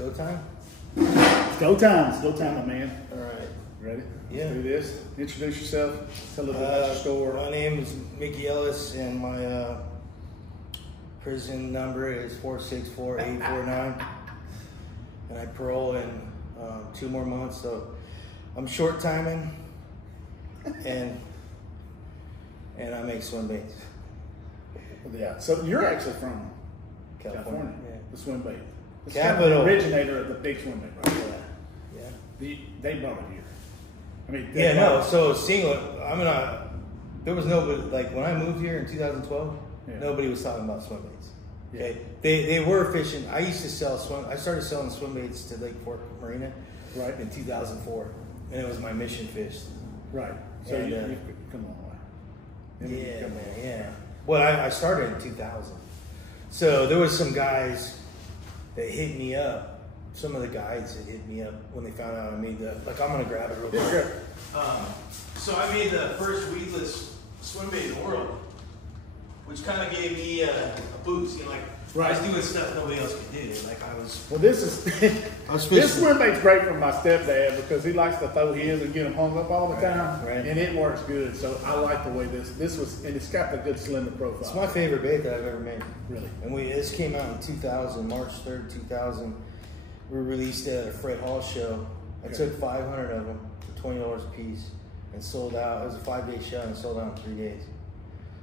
go time? It's go time. It's go time, my man. All right. Ready? Yeah. Let's do this. Introduce yourself. Tell a little bit about your store. My name is Mickey Ellis, and my prison number is 464-849. And I parole in 2 more months, so I'm short timing, and I make swim baits. Yeah. So you're actually from California. Yeah. The Swimbait. It's Capital. Kind of the originator of the big Swimbait, right? Yeah. They brought it here. I mean, Yeah, no. So seeing what there was nobody, like when I moved here in 2012. Yeah. Nobody was talking about swim baits. Yeah. Okay, they were fishing. I used to sell I started selling swim baits to Lake Fork Marina, right, in 2004, and it was my mission fish. Right. So and, you come on. Yeah, man. Yeah. Well, I started in 2000. So there was some guys that hit me up. Some of the guides that hit me up when they found out I made the, like, I'm gonna grab it real quick. Yeah. So I made the first weedless swim bait in the world, which kind of gave me a boost. You know, like, right. I was doing stuff nobody else could do. Like I was. Well, this is this swim bait's great for my stepdad because he likes to throw his and get them hung up all the time, right. And it works good. So I like the way this was, and it's got the good slender profile. It's my favorite bait that I've ever made. Really. And this came out in 2000, March 3rd, 2000. We released it at a Fred Hall show. I took 500 of them for $20 a piece and sold out. It was a 5-day show and sold out in 3 days.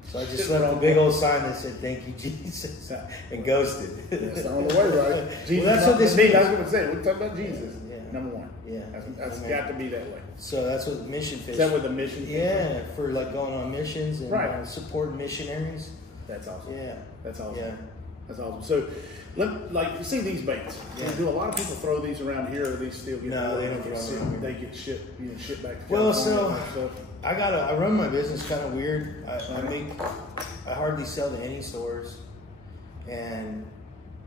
So I just left a big old sign that said, "Thank you, Jesus," and ghosted. That's the only way, right? Jesus, well, that's what this means. That's what it said. We talk about Jesus. Yeah. Number one. Yeah. That's got to be that way. So that's what mission fish. Is that what the mission fish? Yeah, for like going on missions and right. Supporting missionaries. That's awesome. Yeah. That's awesome. Yeah. That's awesome. So, like, you see these baits. Yeah. Do a lot of people throw these around here, or these still get? No, they don't throw them around. They get shipped, shipped back to California. Well, so I run my business kind of weird. I hardly sell to any stores, and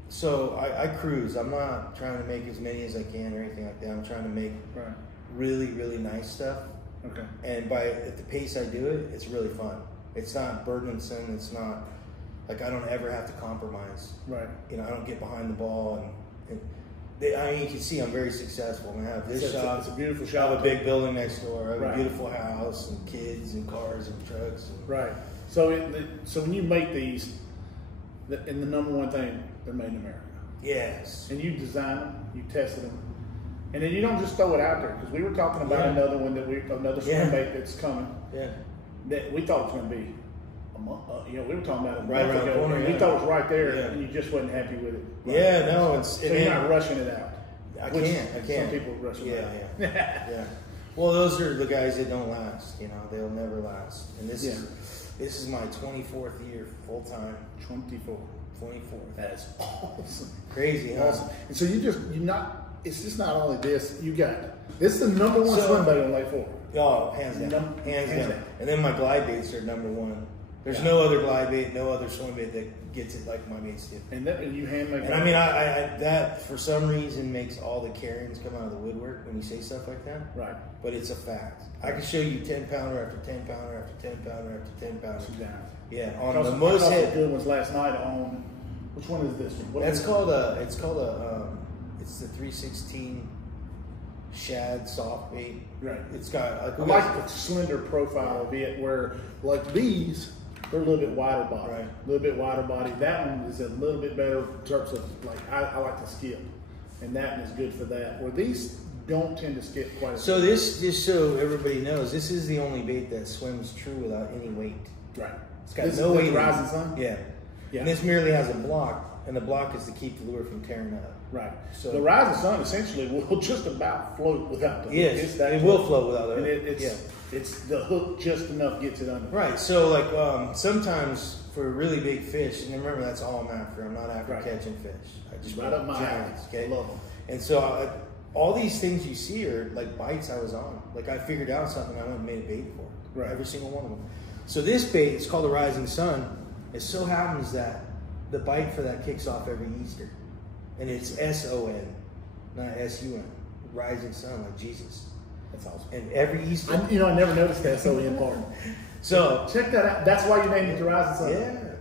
so I cruise. I'm not trying to make as many as I can or anything like that. I'm trying to make really, really nice stuff. Okay. And at the pace I do it, it's really fun. It's not burdensome. It's not like I don't ever have to compromise. Right. You know, I don't get behind the ball, and you can see I'm very successful. I have this shop. It's a beautiful I shop. have a big building next door. I have right. a beautiful house and kids and cars and trucks. And right. So, so when you make these, and the number one thing, they're made in America. Yes. And you design them, you tested them, and then you don't just throw it out there, because we were talking about another one another swim bait that's coming. Yeah. That we thought it was going to be a month. We were talking about it right around the corner. We thought it was right there, and you just wasn't happy with it. Right? Yeah, no, so you're not rushing it out. I can't. Some people rush it out. Yeah. Well, those are the guys that don't last. You know, they'll never last. And this is my 24th year full time. 24. That's awesome. Crazy, huh? Awesome. And so it's just not only this. This is the number one swim bait on Lake Fork. Oh, hands down. Hands down. And then my glide baits are number one. There's no other glide bait, no other swim bait that gets it like my baits do. And you hand make. And I mean, I that for some reason makes all the carrions come out of the woodwork when you say stuff like that. Right. But it's a fact. I can show you 10-pounder after 10-pounder after 10-pounder after 10-pounder. Yeah, on the most hit. Good ones last night on. Which one is this one? It's the 316 shad soft bait. Right. It's got. I like the slender profile of it, where like these, they're a little bit wider body. Right. A little bit wider body. That one is a little bit better in terms of like I like to skip, and that one is good for that. Where these don't tend to skip quite as So this, just so everybody knows, this is the only bait that swims true without any weight. Right. It's got no weight. Rising Sun? Yeah. And this merely has a block, and the block is to keep the lure from tearing up. Right. So the Rising Sun essentially will just about float without the hook. Yes, it will float without the hook. And it's the hook just enough gets it under. Right. So like sometimes for a really big fish, and remember that's all I'm after. I'm not after catching fish. I just right up my alley. Okay. Love them. And so all these things you see are like bites I was on. Like I figured out something I went and made a bait for. Right. Every single one of them. So this bait, it's called the Rising Sun. It so happens that the bite for that kicks off every Easter. And it's S-O-N, not S-U-N. Rising Sun, like Jesus. That's awesome. And every Easter. I never noticed that S-O-N part. So check that out. That's why you named it the Rising Sun. Yeah.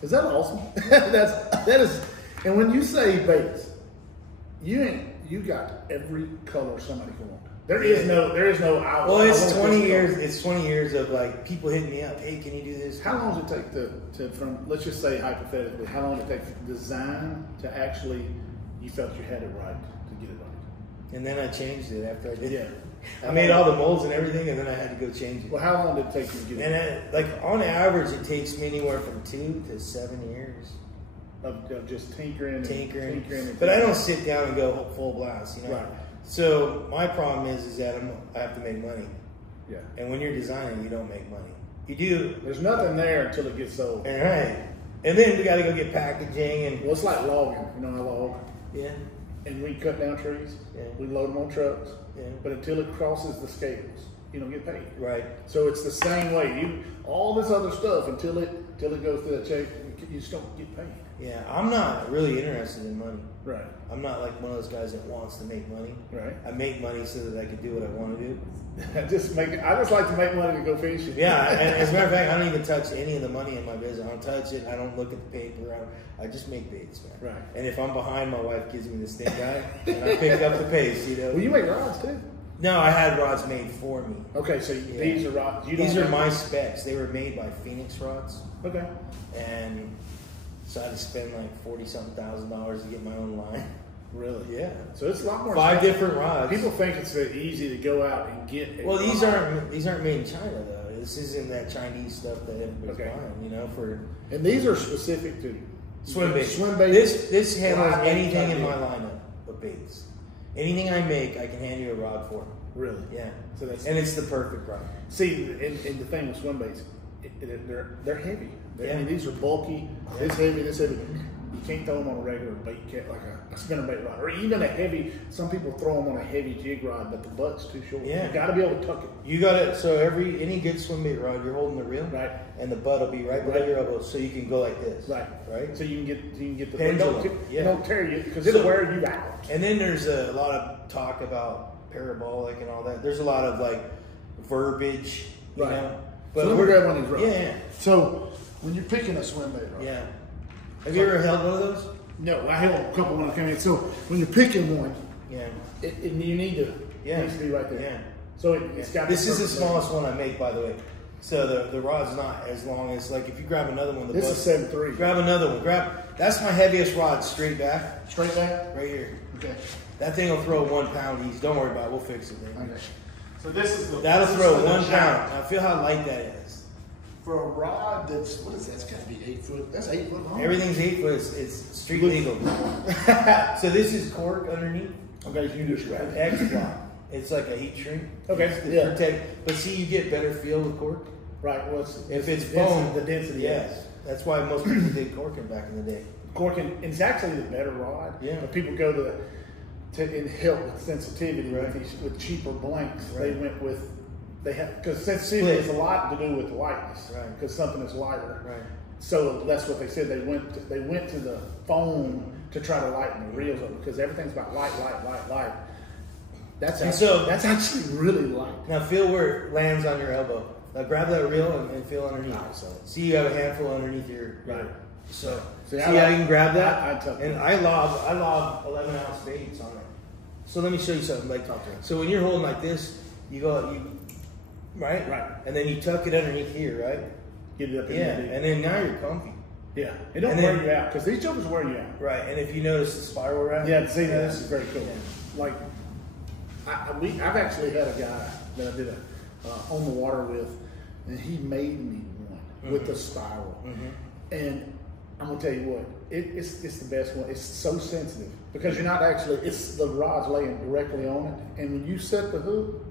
Is that awesome? that is. And when you say baits, You got every color somebody can want. There is no. Well, it's 20 years. It's 20 years of like people hitting me up. Hey, can you do this? How long does it take to from? Let's just say hypothetically, how long did it take from design to actually you felt you had it right to get it right? And then I changed it after I did. Yeah. I made all the molds and everything, and then I had to go change it. Well, how long did it take you to get it? And like on average, it takes me anywhere from 2 to 7 years Of just tinkering. But I don't sit down and go full blast, you know. Right. So my problem is that I have to make money. Yeah. And when you're designing, you don't make money. You do. There's nothing there until it gets sold. And right. And then we got to go get packaging and. Well, it's like logging. You know, I log. Yeah. And we cut down trees. Yeah. We load them on trucks. Yeah. But until it crosses the scales, you don't get paid. Right. So it's the same way. All this other stuff until it goes through that check, you just don't get paid. Yeah, I'm not really interested in money. Right. I'm not like one of those guys that wants to make money. Right. I make money so that I can do what I want to do. I just like to make money to go fishing. Yeah, and as a matter of fact, I don't even touch any of the money in my business. I don't touch it. I don't look at the paper. I just make baits, man. Right. And if I'm behind, my wife gives me the stink eye, and I pick up the pace, you know. Well, you make rods too. No, I had rods made for me. Okay, so these are rods. These are my specs. They were made by Phoenix Rods. Okay. And so I had to spend like $40-something thousand to get my own line. Really? Yeah. So it's a lot more. 5 different rods. People think it's easy to go out and get. Well, these aren't made in China though. This isn't that Chinese stuff that everybody's buying, you know. And these are specific to Swimbait. Swimbait. This handles anything in my lineup of baits. Anything I make, I can hand you a rod for. Really? Yeah. So that's it's the perfect rod. See, and the thing with Swimbaits, they're heavy. Yeah. I mean, these are bulky. This heavy. You can't throw them on a regular bait, like a spinnerbait rod, or even a heavy. Some people throw them on a heavy jig rod, but the butt's too short. Yeah. You got to be able to tuck it. You got it. So any good swim rod, you're holding the reel, Right. And the butt will be right below your elbow, so you can go like this, Right. Right. So you can get the pendulum. Don't tear you because it'll wear you out. And then there's a lot of talk about parabolic and all that. There's a lot of like verbiage, you know. But so we're grab one of these rods. Yeah. So when you're picking a Swimbait rod. Yeah. Have you ever held one of those? No, I held a couple when I came in. So when you're picking one, yeah, you need to. It needs to be right there. Yeah. So it's got. This is the smallest one I make, by the way. So the rod's not as long as like if you grab another one. This is 7.3. Grab another one. That's my heaviest rod, straight back. Straight back. Right here. Okay. That thing will throw 1 pound easy. Don't worry about it. We'll fix it. Man. Okay. So this is that'll throw 1 pound. Now feel how light that is. For a rod that's what is that? It's got to be 8 foot. That's 8 foot long. Everything's 8 foot. It's street legal. So this is cork underneath. Okay, so you just grab it. X-block. It's like a heat shrink. Okay. Yeah. Protect, but see, you get better feel with cork. Right. Well, if it's foam, the density. Yes. That's why most people did corking back in the day. Corking, it's actually the better rod. Yeah. But people go to help with sensitivity with cheaper blanks. Right. They went with because sensitivity has a lot to do with lightness. Right. Because something is lighter. Right. So that's what they said. They went to the foam to try to lighten the reels up because everything's about light. That's actually really light. Now feel where it lands on your elbow. Now grab that reel and feel underneath. See, you have a handful underneath your right. So see how you can grab that? I lob 11-ounce baits on it. So let me show you something. Like so when you're holding like this, right, and then you tuck it underneath here, right? Get it up in there. And then now you're comfy. Yeah, it don't wear you out because these jokers wear you out. Right, and if you notice the spiral wrap. Yeah, see, this is very cool. Yeah. Like, I've actually had a guy that I did on the water with, and he made me one with the spiral. And I'm gonna tell you what, it's the best one. It's so sensitive because you're not actually. It's the rod's laying directly on it, and when you set the hook.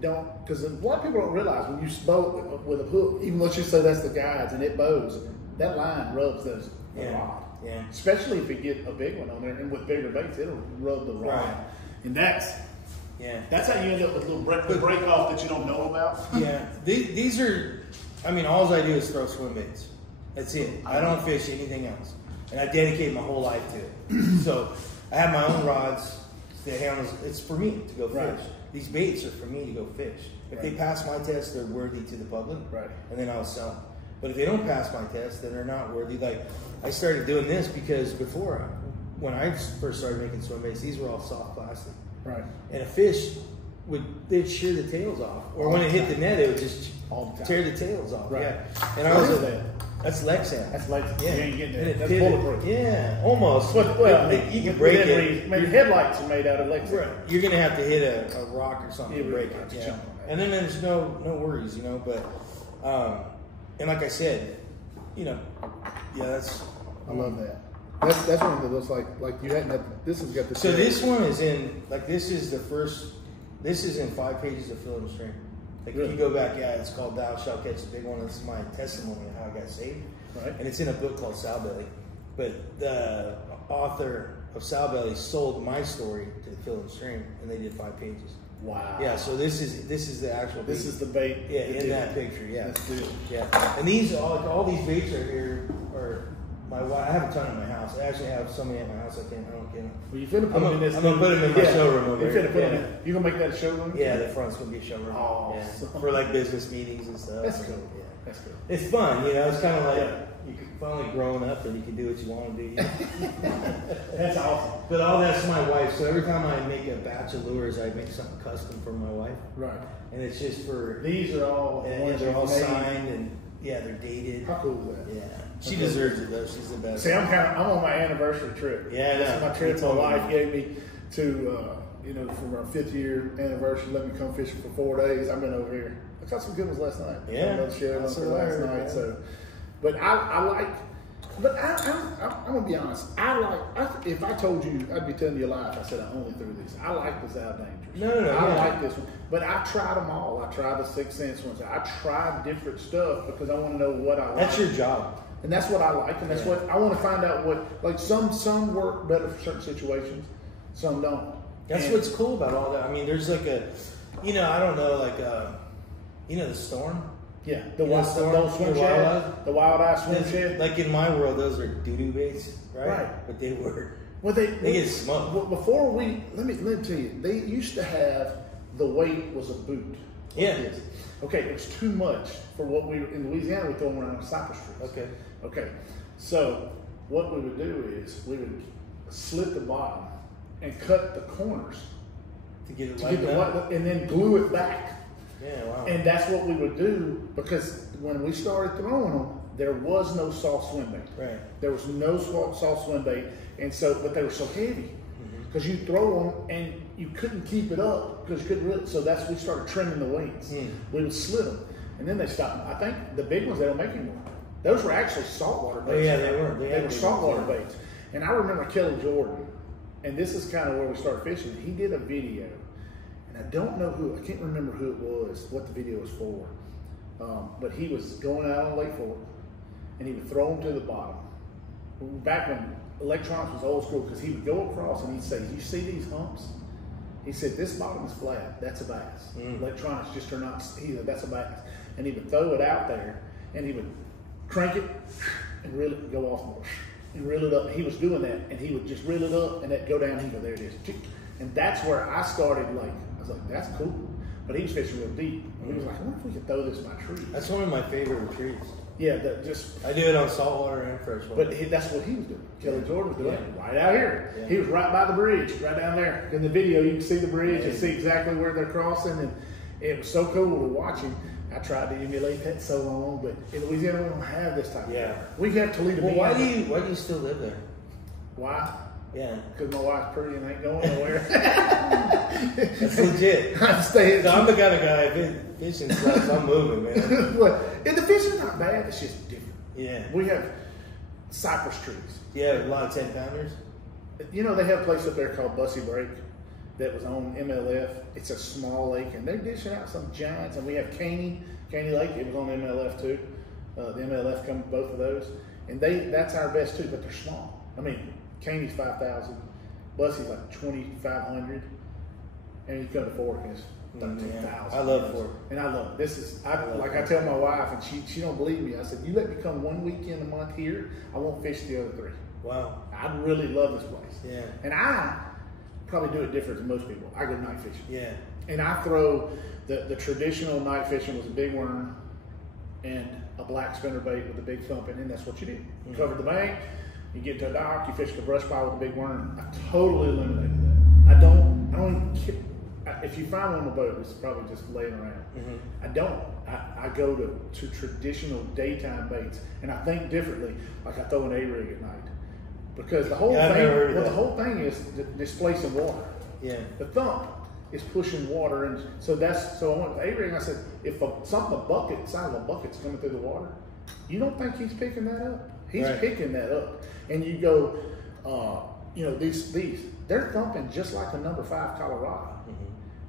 Because a lot of people don't realize when you bow with a hook, even let's just say that's the guides and it bows, that line rubs the rod. Yeah. Especially if you get a big one on there, and with bigger baits, it'll rub the rod. Right. And that's how you end up with little break off that you don't know about. Yeah. These are, I mean, all I do is throw swim baits. That's it. I don't fish anything else. And I dedicate my whole life to it. So I have my own rods. It's for me to go fish. Right. These baits are for me to go fish. If they pass my test, they're worthy to the public, and then I'll sell them. But if they don't pass my test, then they're not worthy. Like I started doing this because before, when I first started making swim baits, these were all soft plastic. Right. And a fish they'd shear the tails off, or when it hit the net, it would just tear the tails off. Right. Yeah. And I was that's Lexan. That's Lexan. Yeah. You ain't getting And it. That's bulletproof. Yeah, almost. But, well, you can break it. Maybe headlights are made out of Lexan. Right. You're gonna have to hit a rock or something to break it. Yeah. And then there's no worries, you know. But and like I said, you know, yeah, that's. I love that. That's one that looks like you hadn't had. This has got the. So this one is in this is the first. This is in 5 pages of film stream. Like if you go back, it's called "Thou Shalt Catch a Big One." This is my testimony of how I got saved. Right. And it's in a book called Sow Belly. But the author of Sow Belly sold my story to the Film Stream, and they did 5 pages. Wow. Yeah. So this is the actual. This is the bait. Yeah, in that picture. Yeah. That's good. Yeah. And these all these baits are here are. My wife, I have a ton in my house. I actually have so many at my house I don't get them. Well, you finna put them in this. I'm gonna put them in my showroom over there. You finna put them in. You gonna make that a showroom? Yeah, the front's gonna be a showroom. Oh, yeah. For like business meetings and stuff. That's cool. Yeah, that's cool. It's fun, you know. It's kind of like you can finally grown up and you can do what you want to do. You know? That's awesome. But all that's my wife. So every time I make a batch of lures, I make something custom for my wife. Right. And it's just for these are all they're all signed and they're dated. How cool is that? Yeah. She deserves it though. She's the best. See, I'm on my anniversary trip. Yeah, this is my trip my wife gave me to, for our 5th year anniversary. Let me come fishing for 4 days. I've been over here. I caught some good ones last night. Yeah, last night. Man. So, but I'm gonna be honest. If I told you, I'd be telling you a lie if I said I only threw these. I like the Sow Dangerous. No. I like this one, but I tried them all. I tried the 6 Sense ones. I tried different stuff because I want to know what I like. That's your job. And that's what I like, and that's what I want to find out. What like some work better for certain situations, some don't. That's what's cool about all that. I mean, there's like a, I don't know, like the Storm. Yeah, the wild eye swim shed. Like in my world, those are doo-doo baits, right? Right. But they were. Well, they get smoked. Well, before let me tell you, they used to have the weight was a boot. Yeah. Okay, it was too much for what we in Louisiana we throw them around cypress trees. Okay. So what we would do is we would slit the bottom and cut the corners to get it light, and then glue it back. Yeah, wow. And that's what we would do because when we started throwing them, there was no soft swim bait. Right. There was no soft swim bait, and so but they were so heavy because you throw them and you couldn't keep it up because you couldn't really. So we started trimming the wings. We would slit them, and then they stopped. I think the big ones they don't make anymore. Those were actually saltwater baits. Oh, yeah, they were. They were saltwater baits. And I remember Kelly Jordan, and this is kind of where we started fishing. He did a video, and I don't know I can't remember who it was, what the video was for. But he was going out on Lake Fork, and he would throw them to the bottom. Back when electronics was old school, because he would go across and he'd say, "You see these humps?" He said, "This bottom is flat. That's a bass. Electronics just are not. That's a bass." And he would throw it out there, and he would crank it and reel it and go off and reel it up. He was doing that, and he would just reel it up and then go down. He'd go, "There it is." And that's where I started. I was like, "That's cool." But he was fishing real deep. And he was like, "I wonder if we could throw this in my tree." That's one of my favorite retreats. Yeah, I do it on saltwater and freshwater. But that's what he was doing. Kelly Jordan was doing it right out here. Yeah. He was right by the bridge, right down there. In the video, you can see the bridge and see exactly where they're crossing, and it was so cool to watch him. I tried to emulate that so long, but in Louisiana we don't have this type of thing. We have Toledo. Well, why do you still live there? Why? Yeah. Because my wife's pretty and ain't going nowhere. That's legit. I'm the kind of guy, if fishing sucks, I'm moving, man. Well, and the fishing's not bad, it's just different. Yeah. We have cypress trees. Yeah, a lot of 10-pounders. They have a place up there called Bussy Break that was on MLF. It's a small lake, and they're dishing out some giants. And we have Caney Lake. It was on MLF too. The MLF comes both of those, and that's our best too. But they're small. I mean, Caney's 5,000, Bussy's like 2,500, and you go to Fork and it's 13,000. I love Fork, and I love it. I tell my wife, and she don't believe me. I said, "You let me come one weekend a month here, I won't fish the other 3." Wow. I really love this place. Yeah. And I probably do it different than most people. I go night fishing. Yeah. And I throw the traditional night fishing was a big worm and a black spinnerbait with a big thumping, and that's what you do. You cover the bank, You get to a dock, you fish the brush pile with a big worm. I totally eliminated that. I don't even care. If you find one on the boat, it's probably just laying around. I don't. I go to traditional daytime baits, and I think differently. Like I throw an A-rig at night, because the whole thing is displacing water. Yeah. The thump is pushing water, and so I went with A-rig, and I said, if something size of a bucket's coming through the water, you don't think he's picking that up? He's picking that up, and you go, these they're thumping just like a number 5 Colorado.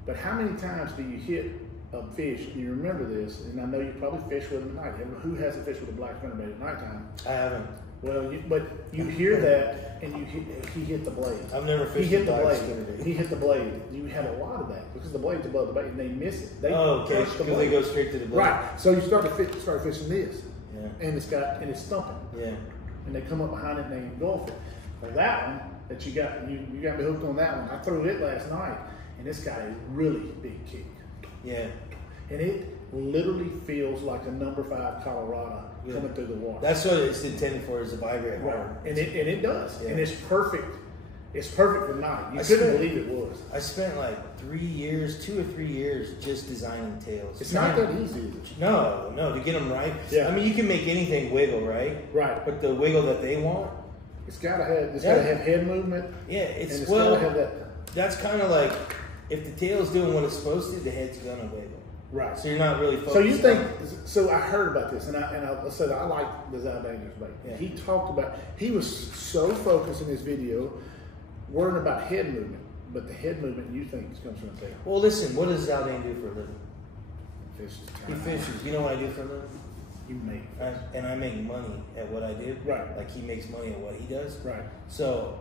But how many times do you hit a fish? You remember this, and I know you probably fish with them at night. Who hasn't fished with a black spinnerbait at nighttime? I haven't. Well, but you hear that, and he hit the blade. I've never fished with a black spinnerbait. He hit the blade. You have a lot of that because the blade's above the bait, and they miss it. Okay, because they go straight to the blade. Right. So you start fishing this, and it's thumping. Yeah. And they come up behind it and they engulf it. Well, that one that you got me hooked on that one. I threw it last night. And this got a really big kick. Yeah. And it literally feels like a number 5 Colorado coming through the water. That's what it's intended for, is a vibrate. Right. And it does. Yeah. And it's perfect. It's perfect for night. You couldn't believe it was. I spent like 2 or 3 years just designing tails. It's not that easy, is it? No, to get them right. Yeah. I mean, you can make anything wiggle, right? Right. But the wiggle that they want, it's got to have head movement. Yeah, it's got to have that. That's kind of like, if the tail's doing what it's supposed to, the head's gonna wiggle. Right. So you're not really focused. So you think? So I heard about this, and I said I like the Dangerous bait. Yeah. He talked about. He was so focused in his video, worrying about head movement, but the head movement you think comes from the tail. Well, listen. What does Zaldane do for a living? Fishes. He fishes. You know what I do for a living? You make. I make money at what I do. Right. Like he makes money at what he does. Right. So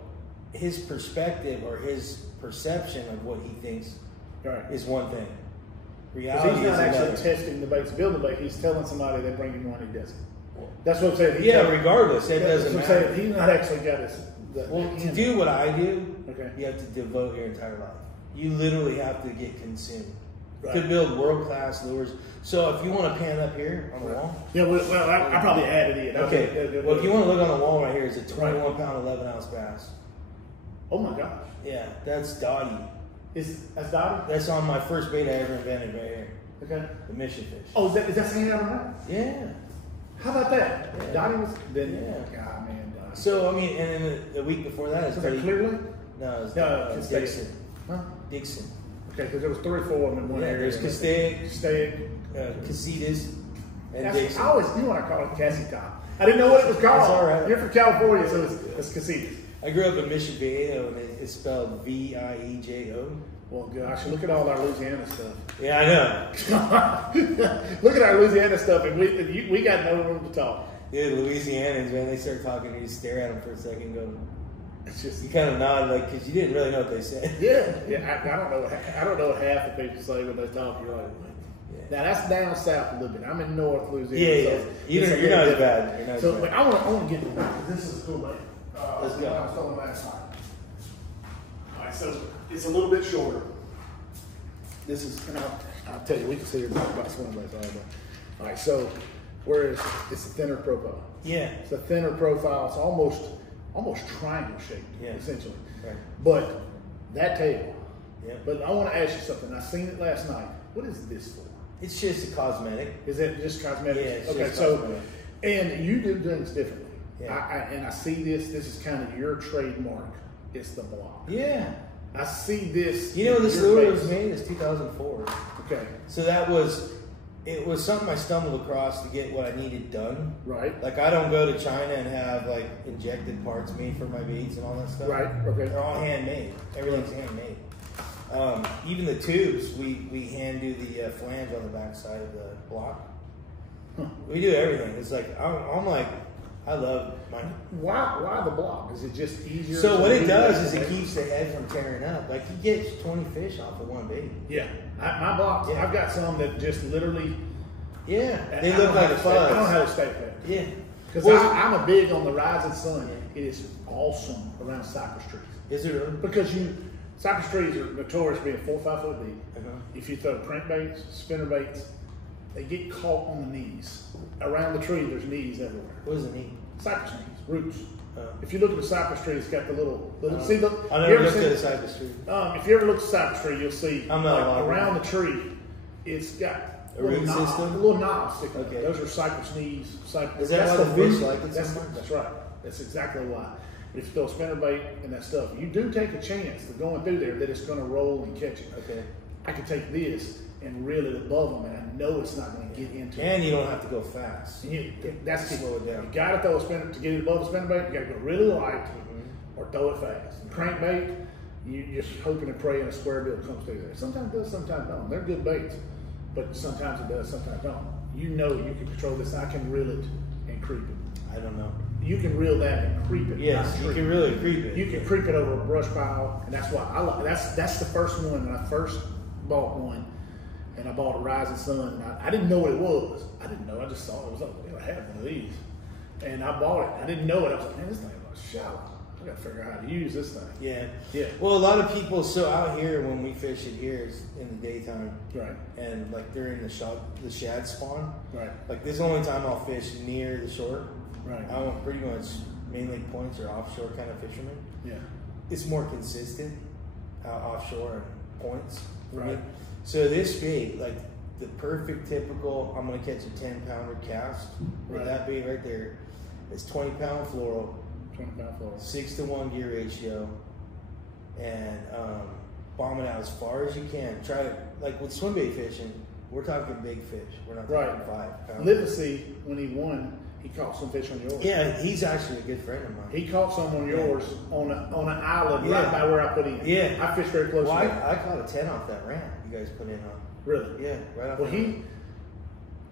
his perspective or his perception of what he thinks is one thing. Reality he's not actually testing the baits, building the bait. He's telling somebody they bring him one, he doesn't. That's what I'm saying. Regardless, it doesn't matter. He's not actually got his. To do what I do, you have to devote your entire life. You literally have to get consumed. You could build world-class lures. So if you want to pan up here on the wall. Yeah, well, I probably added it. Okay. Well, if you want to look on the wall right here, it's a 21-pound, 11-ounce bass. Oh my gosh. Yeah, that's Dottie. That's Dottie? That's on my first bait I ever invented right here. Okay. The mission fish. Oh, is that hanging out around? Yeah. How about that? Yeah. Dottie was then. Yeah. God, man. Dottie. So I mean, and then the week before that is Clear Lake? No, it's Dixon. Huh? Dixon. Okay, because there was 3 or 4 of them in one area. There's Castaic, Casitas, and Dixon. I always knew what I called it, Cassie Top. I didn't know what it was called. That's all right. You're from California, so it's Casitas. I grew up in Mission Viejo, and it's spelled Viejo. Well, gosh, look at all our Louisiana stuff. Yeah, I know. Look at our Louisiana stuff, and we got no room to talk. Yeah, the Louisianans, man, they start talking, you just stare at them for a second, and go. It's just you kind of nod, like, because you didn't really know what they said. Yeah. I don't know what half the people say when they talk. You're like, now that's down south a little bit. I'm in North Louisiana. Yeah. So you're not as bad. So I want to get to that. This is a cool bait. Let's go. I was telling last time. All right, so it's a little bit shorter. This is, and I'll tell you, we can sit here and talk about Swimbaits all day. All right, so whereas it's a thinner profile. Yeah. It's a thinner profile. It's almost triangle shaped, essentially. Right. But that tail. Yeah. But I want to ask you something. I seen it last night. What is this for? It's just a cosmetic. Is it just cosmetic? Yeah. It's okay. Just so, cosmetic. And you do things differently. Yeah. And I see this. This is kind of your trademark. It's the block. Yeah. I see this. You know, this lure was made in 2004. Okay. So it was something I stumbled across to get what I needed done. Right. Like I don't go to China and have like injected parts made for my baits and all that stuff. Right. Okay. They're all handmade. Everything's handmade. Even the tubes, we hand do the flange on the back side of the block. Huh. We do everything. It's like I'm like. I love mine. Why the block? Is it just easier? So what it does is it keeps the head from tearing up. Like you get 20 fish off of one bait. Yeah, my blocks. Yeah. I've got some that just literally. Yeah, they look like fuzz. I don't know how to stay fast. Yeah, because I'm a big on the rising sun. Yeah. It is awesome around cypress trees. Is it really? Because cypress trees are notorious for being 4 or 5 foot deep. If you throw crankbaits, spinner baits, they get caught on the knees. Around the tree, there's knees everywhere. What is a knee? Cypress knees, roots. If you look at the cypress tree, it's got the little see the. I never looked at a cypress tree. If you ever look at the cypress tree, you'll see around the tree, it's got a root system, a little knob sticking. Okay. Those are cypress knees. Is that why the fish like it? That's right. That's exactly why. If you throw a spinnerbait and that stuff, you do take a chance of going through there that it's going to roll and catch it. Okay. I can take this and reel it above them, and I know it's not going to get into it. And you don't have to go fast. That's the slow it down. You got to throw a spinner to get it above the spinnerbait. You got to go really light or throw it fast. And crankbait, you're just hoping and praying a square bill comes through there. Sometimes it does, sometimes don't. They're good baits, but sometimes it does, sometimes don't. You know you can control this. I can reel it and creep it. I don't know. You can reel that and creep it. Yes, you can really creep it. You can creep it over a brush pile, and that's why I like. That's the first one when I first bought one, and I bought a Rising Sun. And I didn't know what it was. I didn't know. I just saw it was up. I had one of these, and I bought it. I didn't know it. I was like, man, this thing is shallow. I got to figure out how to use this thing. Yeah. Yeah. Well, a lot of people. So out here, when we fish it here, is in the daytime. Right. And like during the shad spawn. Right. Like this is the only time I'll fish near the shore. Right. I'm pretty much mainly points or offshore kind of fisherman. Yeah. It's more consistent offshore and points for me. Right. So this bait, like the perfect typical, I'm gonna catch a 10-pounder cast with that bait right there. It's 20-pound fluoro, 20-pound fluoro, 6-to-1 gear ratio, and bomb it out as far as you can. Try to, like with swimbait fishing, we're talking big fish. We're not talking 5 pounds. Livescope, when he won, he caught some fish on yours. Yeah, he's actually a good friend of mine. He caught some on yours on an island right by where I put in. Yeah. I fished very close to it. I caught a 10 off that ramp you guys put in on. Really? Yeah, right off. Well,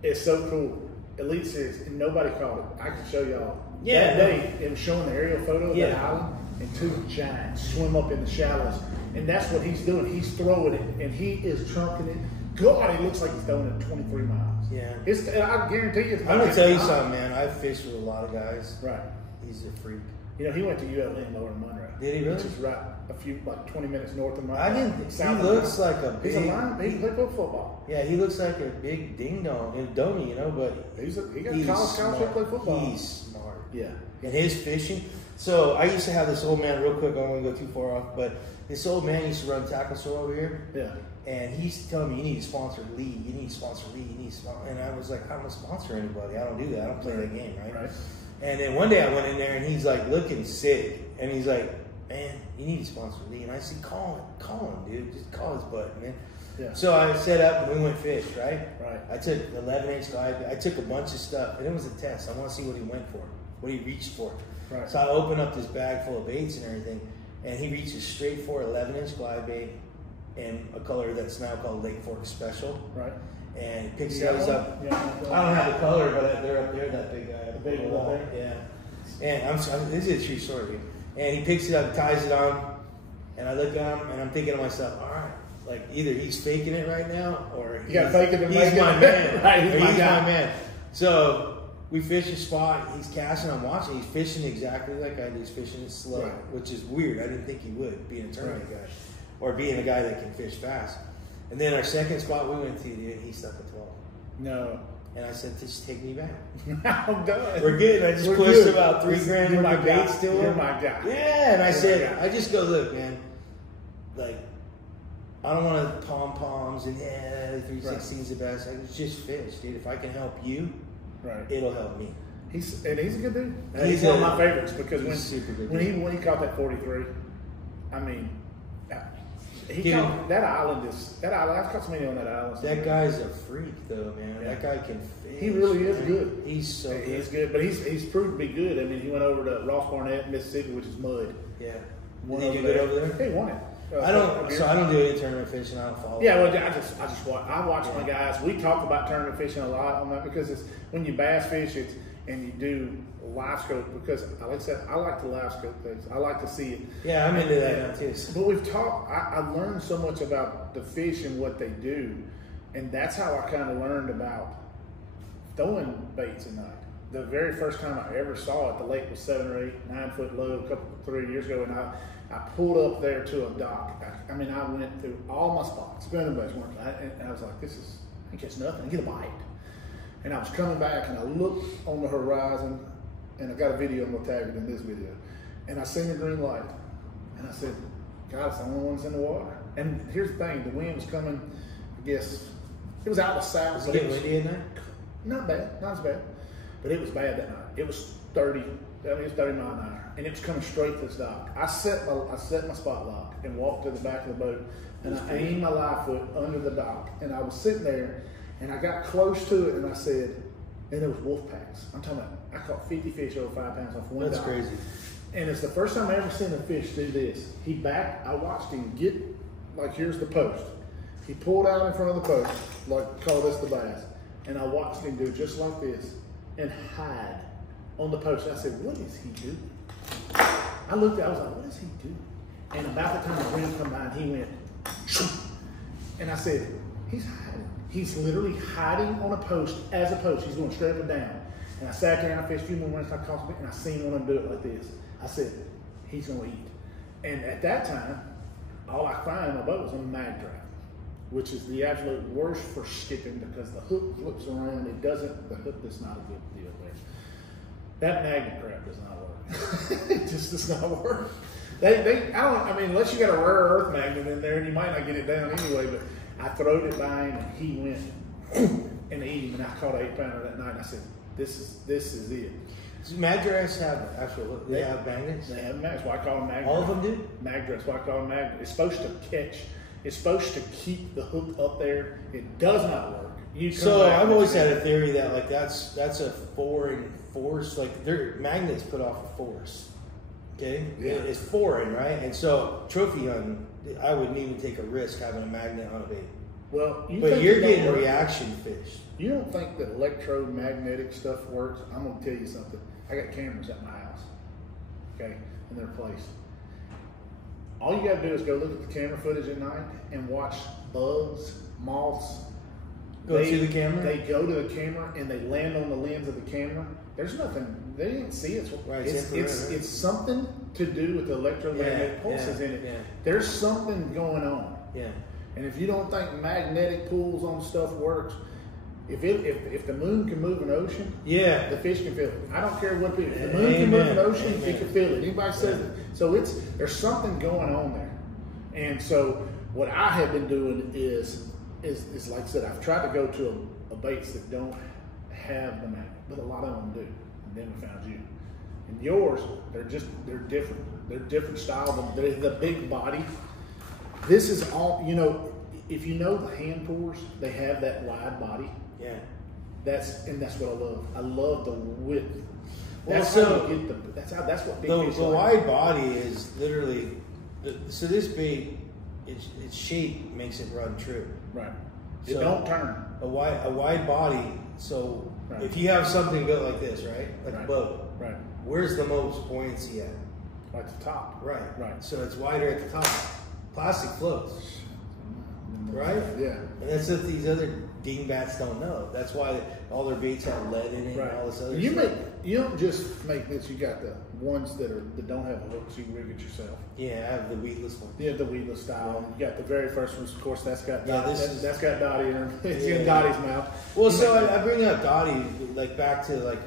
it's so cool. Elite Series, and nobody caught it. I can show y'all. Yeah. That day, it was showing the aerial photo of that island, and 2 giants swim up in the shallows. And that's what he's doing. He's throwing it, and he is trunking it. God, he looks like he's throwing it 23 miles. Yeah. I guarantee you. I'm gonna tell you something, man. I've fished with a lot of guys. Right. He's a freak. You know, he went to ULM over in Monroe. Did he really? Which is right like 20 minutes north of Monroe. I didn't. He looks like a big. He's a lineman. He played football. Yeah, he looks like a big ding dong, dummy, you know. But he got college play football. He's smart. Yeah. And his fishing. So I used to have this old man. Real quick, I don't want to go too far off, but this old man used to run tackle store over here. Yeah. And he's telling me, you need to sponsor Lee, you need to sponsor Lee, you need to sponsor. And I was like, I don't sponsor anybody. I don't do that. I don't play that game, right? And then one day I went in there and he's like looking sick. And he's like, man, you need to sponsor Lee. And I said, call him, dude. Just call his butt, man. Yeah. So I set up and we went fish, right? Right. I took 11-inch live. I took a bunch of stuff. And it was a test. I want to see what he went for, what he reached for. Right. So I opened up this bag full of baits and everything. And he reaches straight for 11-inch live bait in a color that's now called Lake Fork Special. Right. And he picks those up. Yeah, I don't have the color, but they're up there, that big guy. The big one up there? Yeah. And this is a true story. And he picks it up, ties it on, and I look at him, and I'm thinking to myself, all right, like either he's faking it right now, or he's my man. Right, he's my man. So we fish a spot, he's casting, I'm watching, he's fishing exactly like I do. He's fishing it slow, which is weird. I didn't think he would, being a tournament guy. Or being a guy that can fish fast. And then our second spot we went to, dude, he stuck a 12. No. And I said, just take me back. I'm done. We're good. I just pushed about $3 grand worth of baits to him. You're my guy. Yeah, and I said, I just go, look, man, like, I don't want to pom-poms and 316 is the best. I just fish, dude. If I can help you, it'll help me. He's a good dude. He's one of my favorites because when he caught that 43, I mean, that island. I've caught so many on that island. That guy's a freak, though, man. Yeah. That guy can fish. He really is good. He's so good. He's good, but he's proved to be good. I mean, he went over to Ross Barnett, Mississippi, which is mud. Yeah. Did he do good over there? He won it. I don't do any tournament fishing. I don't follow. Yeah, well, I watch my guys. We talk about tournament fishing a lot on that because it's when you bass fish, and you do Livescope because, like I said, I like the Livescope things. I like to see it. Yeah, I'm into that now too. But we've talked. I learned so much about the fish and what they do, and that's how I kind of learned about throwing baits at night. The very first time I ever saw it, the lake was 7 or 8, 9 foot low, 3 years ago, and I pulled up there to a dock. I mean, I went through all my spots, spinning baits weren't, and I was like, I catch nothing. I get a bite. And I was coming back, and I looked on the horizon, and I got a video, I'm gonna tag it in this video. And I seen the green light, and I said, God, it's the only one's in the water. And here's the thing, the wind was coming, I guess, it was out the south. Was it getting windy at night? Not bad, not as bad. But it was bad that night. It was 30, I mean, it was 30 mile an hour. And it was coming straight to this dock. I set my spot lock and walked to the back of the boat, and I aimed my live foot under the dock. And I was sitting there, and I got close to it, and I said, and there was wolf packs. I'm talking about, I caught 50 fish over 5 pounds off one dock. That's crazy. And it's the first time I ever seen a fish do this. He backed, I watched him get, like here's the post. He pulled out in front of the post, like call this the bass. And I watched him do just like this and hide on the post. I said, what is he doing? I looked at it, I was like, what is he doing? And about the time the wind come by, he went, and I said, he's hiding. He's literally hiding on a post as a post. He's going straight up and down. And I sat there and I fished a few more minutes, I caught something, and I seen one of them do it like this. I said, he's going to eat. And at that time, all I find in my boat was a mag trap, which is the absolute worst for skipping because the hook flips around. It doesn't, the hook is not a good deal there. That magnet crap does not work. It just does not work. I mean, unless you got a rare earth magnet in there, and you might not get it down anyway, but I throwed it by him and he went and ate him, and I caught an 8-pounder that night, and I said, this is it. Does mag dress have actual? They have magnets. They have magnets. Why I call them magnets? All of them do. Mag dress. Why I call them magnets? It's supposed to catch. It's supposed to keep the hook up there. It does not work. So I've always had a theory that like that's a foreign force. Like their magnets put off a force. Okay, yeah. It's foreign, right? And so trophy hunting, I wouldn't even take a risk having a magnet on a bait. Well, but you're getting reaction fish. You don't think that electromagnetic stuff works? I'm going to tell you something. I got cameras at my house, okay, and they're placed. All you got to do is go look at the camera footage at night and watch bugs, moths. Go to the camera? They go to the camera and they land on the lens of the camera. There's nothing, they didn't see it. Right, it's something to do with the electromagnetic pulses in it. Yeah. There's something going on. Yeah. And if you don't think magnetic pulls on stuff works, if the moon can move an ocean, yeah, the fish can feel it. I don't care what people. If the moon can move an ocean, it can feel it. Anybody says it. So there's something going on there. And so what I have been doing is like I said, I've tried to go to a baits that don't have the magnet, but a lot of them do. And then we found you. And yours, they're different. They're different style. They're the big body. This is all, if you know the hand pours, they have that wide body. Yeah. That's what I love. I love the width. That's well, how you get that's what big fish the wide body is literally, so this bait, its shape makes it run true. Right. It don't turn. A wide body, so if you have something built like this, right? Like a boat. Right. Where's the most buoyancy at? Right at the top. Right. Right. So it's wider at the top. Plastic floats. Right? Yeah. And that's what these other dingbats don't know. That's why all their baits have lead in it and all this other stuff. You don't just make this, you got the ones that don't have a hook, so you can rig it yourself. Yeah, I have the weedless one. Yeah, the weedless style. You got the very first ones, of course, that's got Dottie. That's got Dottie in her. It's in Dottie's mouth. Well, so I bring up Dottie like back to like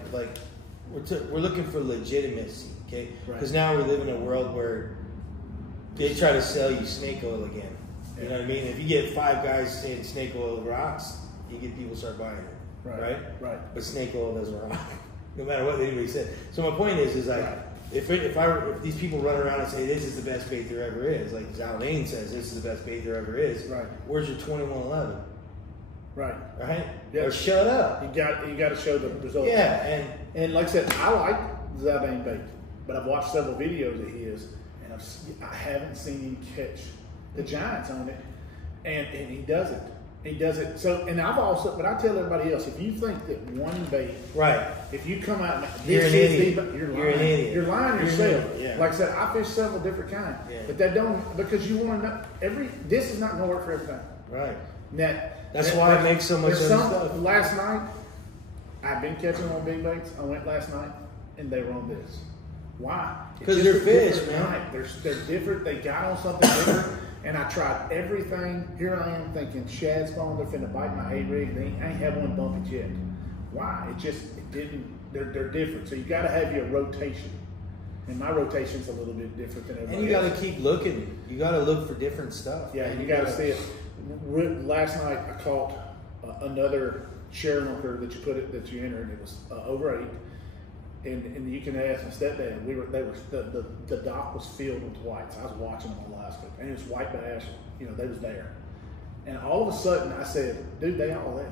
we're looking for legitimacy, okay? Because now we live in a world where they try to sell you snake oil again. You know what I mean? If you get 5 guys saying snake oil rocks, you get people start buying it, right? But snake oil doesn't rock, no matter what anybody said. So my point is like, if these people run around and say this is the best bait there ever is, like Zaldane says this is the best bait there ever is, where's your 2111? Right. Yeah. Or shut up. You got to show the results. Yeah, and like I said, I like Zaldane bait, but I've watched several videos of his, and I haven't seen him catch the giants on it, and he does it. He does it. So, and but I tell everybody else, if you think that one bait, if you come out, you're an idiot. You're lying. You're lying yourself. Yeah. Like I said, I fish several different kinds, but that don't, because you want to know this is not going to work for everything. Right. That's why it makes so much stuff. Last night, I've been catching on big baits. I went last night, and they were on this. Why? Because they're fish, man. Night. They're different. They got on something different. And I tried everything. Here I am thinking, shad spawn, they're finna bite my A-rig. I ain't had one bump it yet. Why? It didn't they're different. So you got to have your rotation. And my rotation's a little bit different than everybody And you got to else. keep looking. You got to look for different stuff. Yeah, and you got to see it. Last night I caught another share number that you enter, and it was over 8. And you can ask my stepdad. The dock was filled with whites. I was watching them on Livescope, and it was white bass. You know, they was there. And all of a sudden, I said, "Dude, they all left."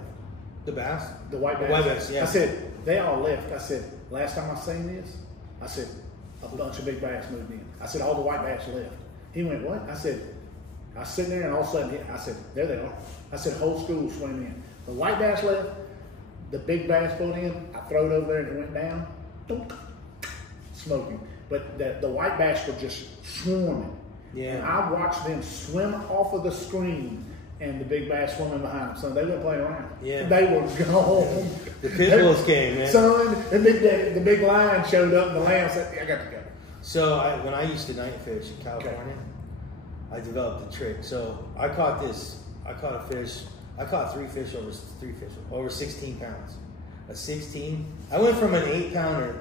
The bass, the white bass. White bass, yeah. I said they all left. I said last time I seen this, I said a bunch of big bass moved in. I said all the white bass left. He went, "What?" I said I was sitting there, and all of a sudden, I said, "There they are." I said, "Whole school swam in." The white bass left. The big bass pulled in. I threw it over there, and it went down. Dunk, smoking. But the white bass were just swarming. Yeah. And I watched them swim off of the screen, and the big bass swimming behind them. So they weren't playing around. Yeah. They were gone. The pit bulls came, man. Son, the big lion showed up, and the lamb said, "I got to go." So when I used to night fish in California, I developed a trick. So I caught a fish. I caught three fish over 16 pounds. A 16. I went from an 8-pounder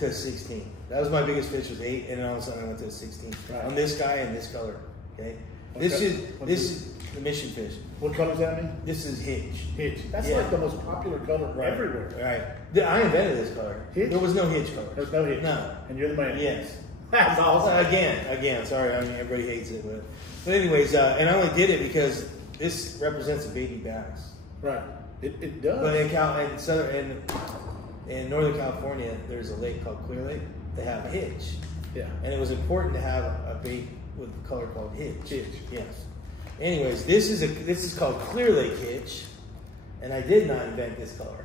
to a 16. That was my biggest fish, was 8, and then all of a sudden I went to a 16. Right. On this guy and this color. Okay. This is the mission fish. What color does that mean? This is hitch. Hitch. That's Yeah. like the most popular color everywhere. Right. I invented this color. Hitch? There was no hitch color. There's no hitch. No. And you're the man. Yes. That's awesome. Again, sorry, I mean, everybody hates it, but anyways, and I only did it because this represents a baby bass. Right. It does. But in Northern California, there's a lake called Clear Lake. They have hitch. Yeah. And it was important to have a bait with a color called hitch. Hitch. Yes. Anyways, this is called Clear Lake hitch, and I did not invent this color.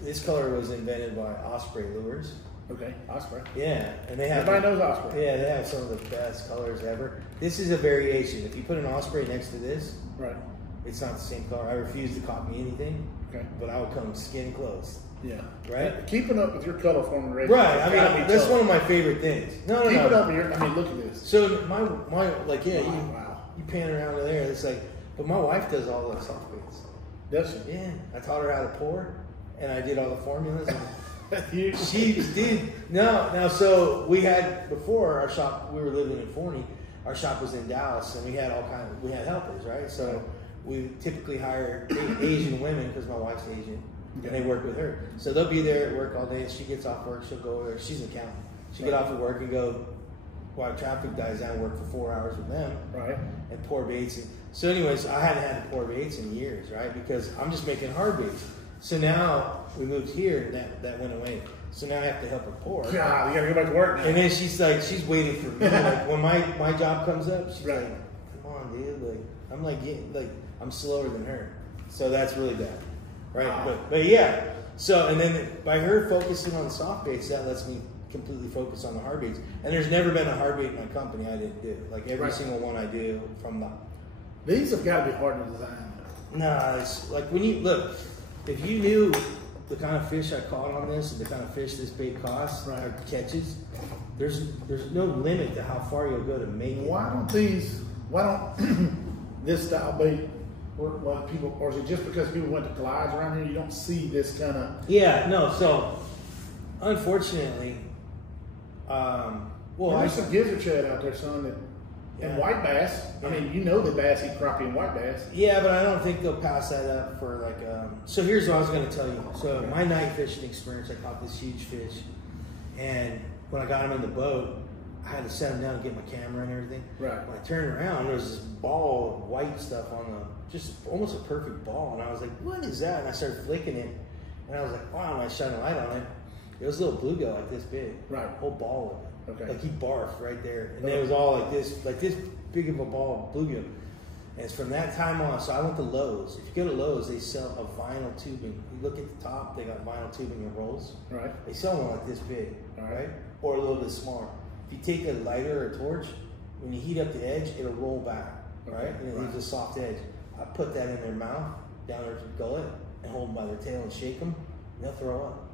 This color was invented by Osprey Lures. Okay, Osprey. Yeah, and they have. Everybody knows Osprey. Yeah, they have some of the best colors ever. This is a variation. If you put an Osprey next to this, Right. it's not the same color. I refuse to copy anything. Okay. But I will come skin close. Yeah. Right. Keeping up with your color forming rate. Right. I mean, that's one of my favorite things. No. Keeping up with your. I mean, look at this. So my like Wow. you pan around over there. It's like, but my wife does all the soft baits. Does she? Yeah. I taught her how to pour, and I did all the formulas. She did. No, so we had, before our shop, we were living in Forney, our shop was in Dallas, and we had we had helpers, right? So we typically hire Asian women, because my wife's Asian, and they work with her. So they'll be there at work all day, and she gets off work, she'll go over there, she's an accountant. She'll get off at work and go, while traffic dies down, work for 4 hours with them, Right. and pour baits. So anyways, I hadn't had to pour baits in years, right? Because I'm just making hard baits. So now we moved here, and that went away. So now I have to help her pour. God, you gotta go back to work now. And then she's waiting for me. Like when my job comes up, she's Right. like, "Come on, dude!" Like I'm I'm slower than her. So that's really bad, right? Wow. But yeah. So and then by her focusing on soft baits, that lets me completely focus on the hard baits. And there's never been a hard bait in my company I didn't do. Like every single one I do from the. These have got to be hard to design. Nah, it's like when you look. If you knew the kind of fish I caught on this and the kind of fish this bait costs or catches, there's no limit to how far you'll go to make it. Why don't this style bait work like people, or is it just because people went to glides around here, you don't see this kind of? Yeah, no, so unfortunately, There's some gizzard shad out there, son, that, and white bass. I mean, you know the bass eat crappie and white bass. Yeah, but I don't think they'll pass that up for like. So here's what I was going to tell you. So my night fishing experience, I caught this huge fish, and when I got him in the boat, I had to set him down and get my camera and everything. Right. When I turned around, there was this ball of white stuff on just almost a perfect ball, and I was like, "What is that?" And I started flicking it, and I was like, "Wow!" And I shined a light on it. It was a little bluegill like this big, Right. A whole ball of it. Okay. Like he barfed right there, and it was all like this big of a ball of bluegill. And it's from that time on. So I went to Lowe's. If you go to Lowe's, they sell a vinyl tubing. You look at the top; they got vinyl tubing in rolls. Right. They sell one like this big, All right? right. Or a little bit smaller. If you take a lighter or a torch, when you heat up the edge, it'll roll back, right? And it leaves a soft edge. I put that in their mouth, down their gullet, and hold them by their tail and shake them, and they'll throw up.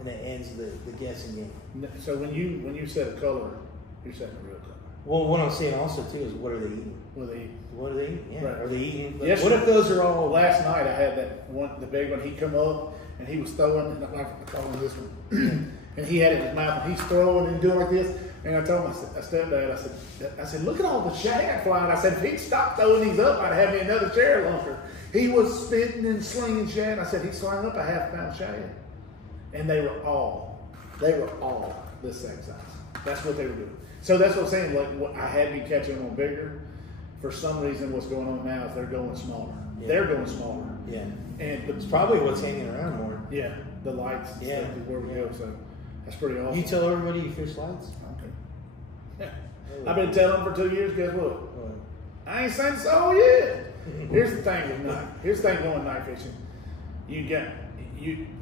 And it ends the guessing game. So when you set a color, you're setting a real color. Well, what I'm saying also too is what are they eating? What are they eating? What are they eating? Yeah. Right. Are they eating? Yes, what if those are all? Last night I had that one, the big one. He come up and he was throwing, like I call him this one, and he had it in his mouth and he's throwing and doing like this. And I told my stepdad, I said, look at all the shad flying. I said, if he'd stop throwing these up, I'd have me another chair lunker. He was spitting and slinging shad. I said, he's slinging up a half-pound shad. And they were all this same size. That's what they were doing. So that's what I'm saying. Like, what I had me catching them on bigger. For some reason, what's going on now is they're going smaller. Yeah. They're going smaller. Yeah. And it's probably what's hanging around more. Yeah. The lights and stuff is where we go. So that's pretty awesome. You tell everybody you fish lights? Okay. Yeah. I've been telling them for 2 years. Guess what? I ain't saying so yet. Here's the thing with night. Here's the thing going night fishing.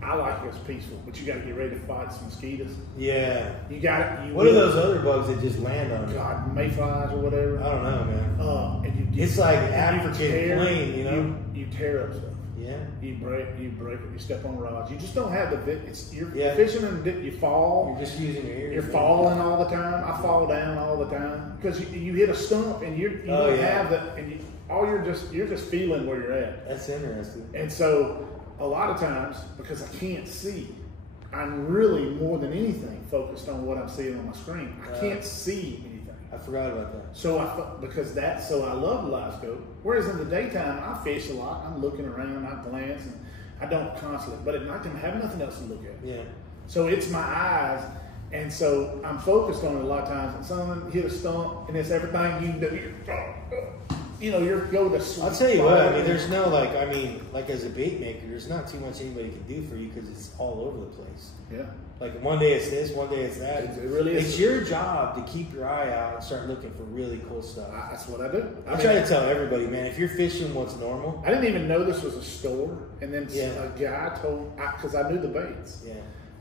I like it, it's peaceful, but you got to get ready to fight some mosquitoes. Yeah. You got it. What are those other bugs that just land on you? God, mayflies or whatever. I don't know, man. And it's like African plain, you know. You tear up stuff. Yeah. You break it. You step on rods. You just don't have you're fishing and you fall. You're just using your ears. You're falling all the time. I fall down all the time because you hit a stump and you don't have that, and you're just feeling where you're at. That's interesting. And so a lot of times, because I can't see, I'm really more than anything focused on what I'm seeing on my screen. I can't see anything. I forgot about that. So I love the Livescope. Whereas in the daytime, I fish a lot. I'm looking around, I glance, and I don't constantly. But at night time, I have nothing else to look at. Yeah. So it's my eyes, and so I'm focused on it a lot of times. And someone hit a stump, and it's everything you do. You're go to. I'll tell you what. I mean, there's no like as a bait maker, there's not too much anybody can do for you because it's all over the place. Yeah. Like one day it's this, one day it's that. It really is. It's your job to keep your eye out and start looking for really cool stuff. That's what I do. I try to tell everybody, man, if you're fishing what's normal. I didn't even know this was a store, and then a guy told, because I knew the baits. Yeah.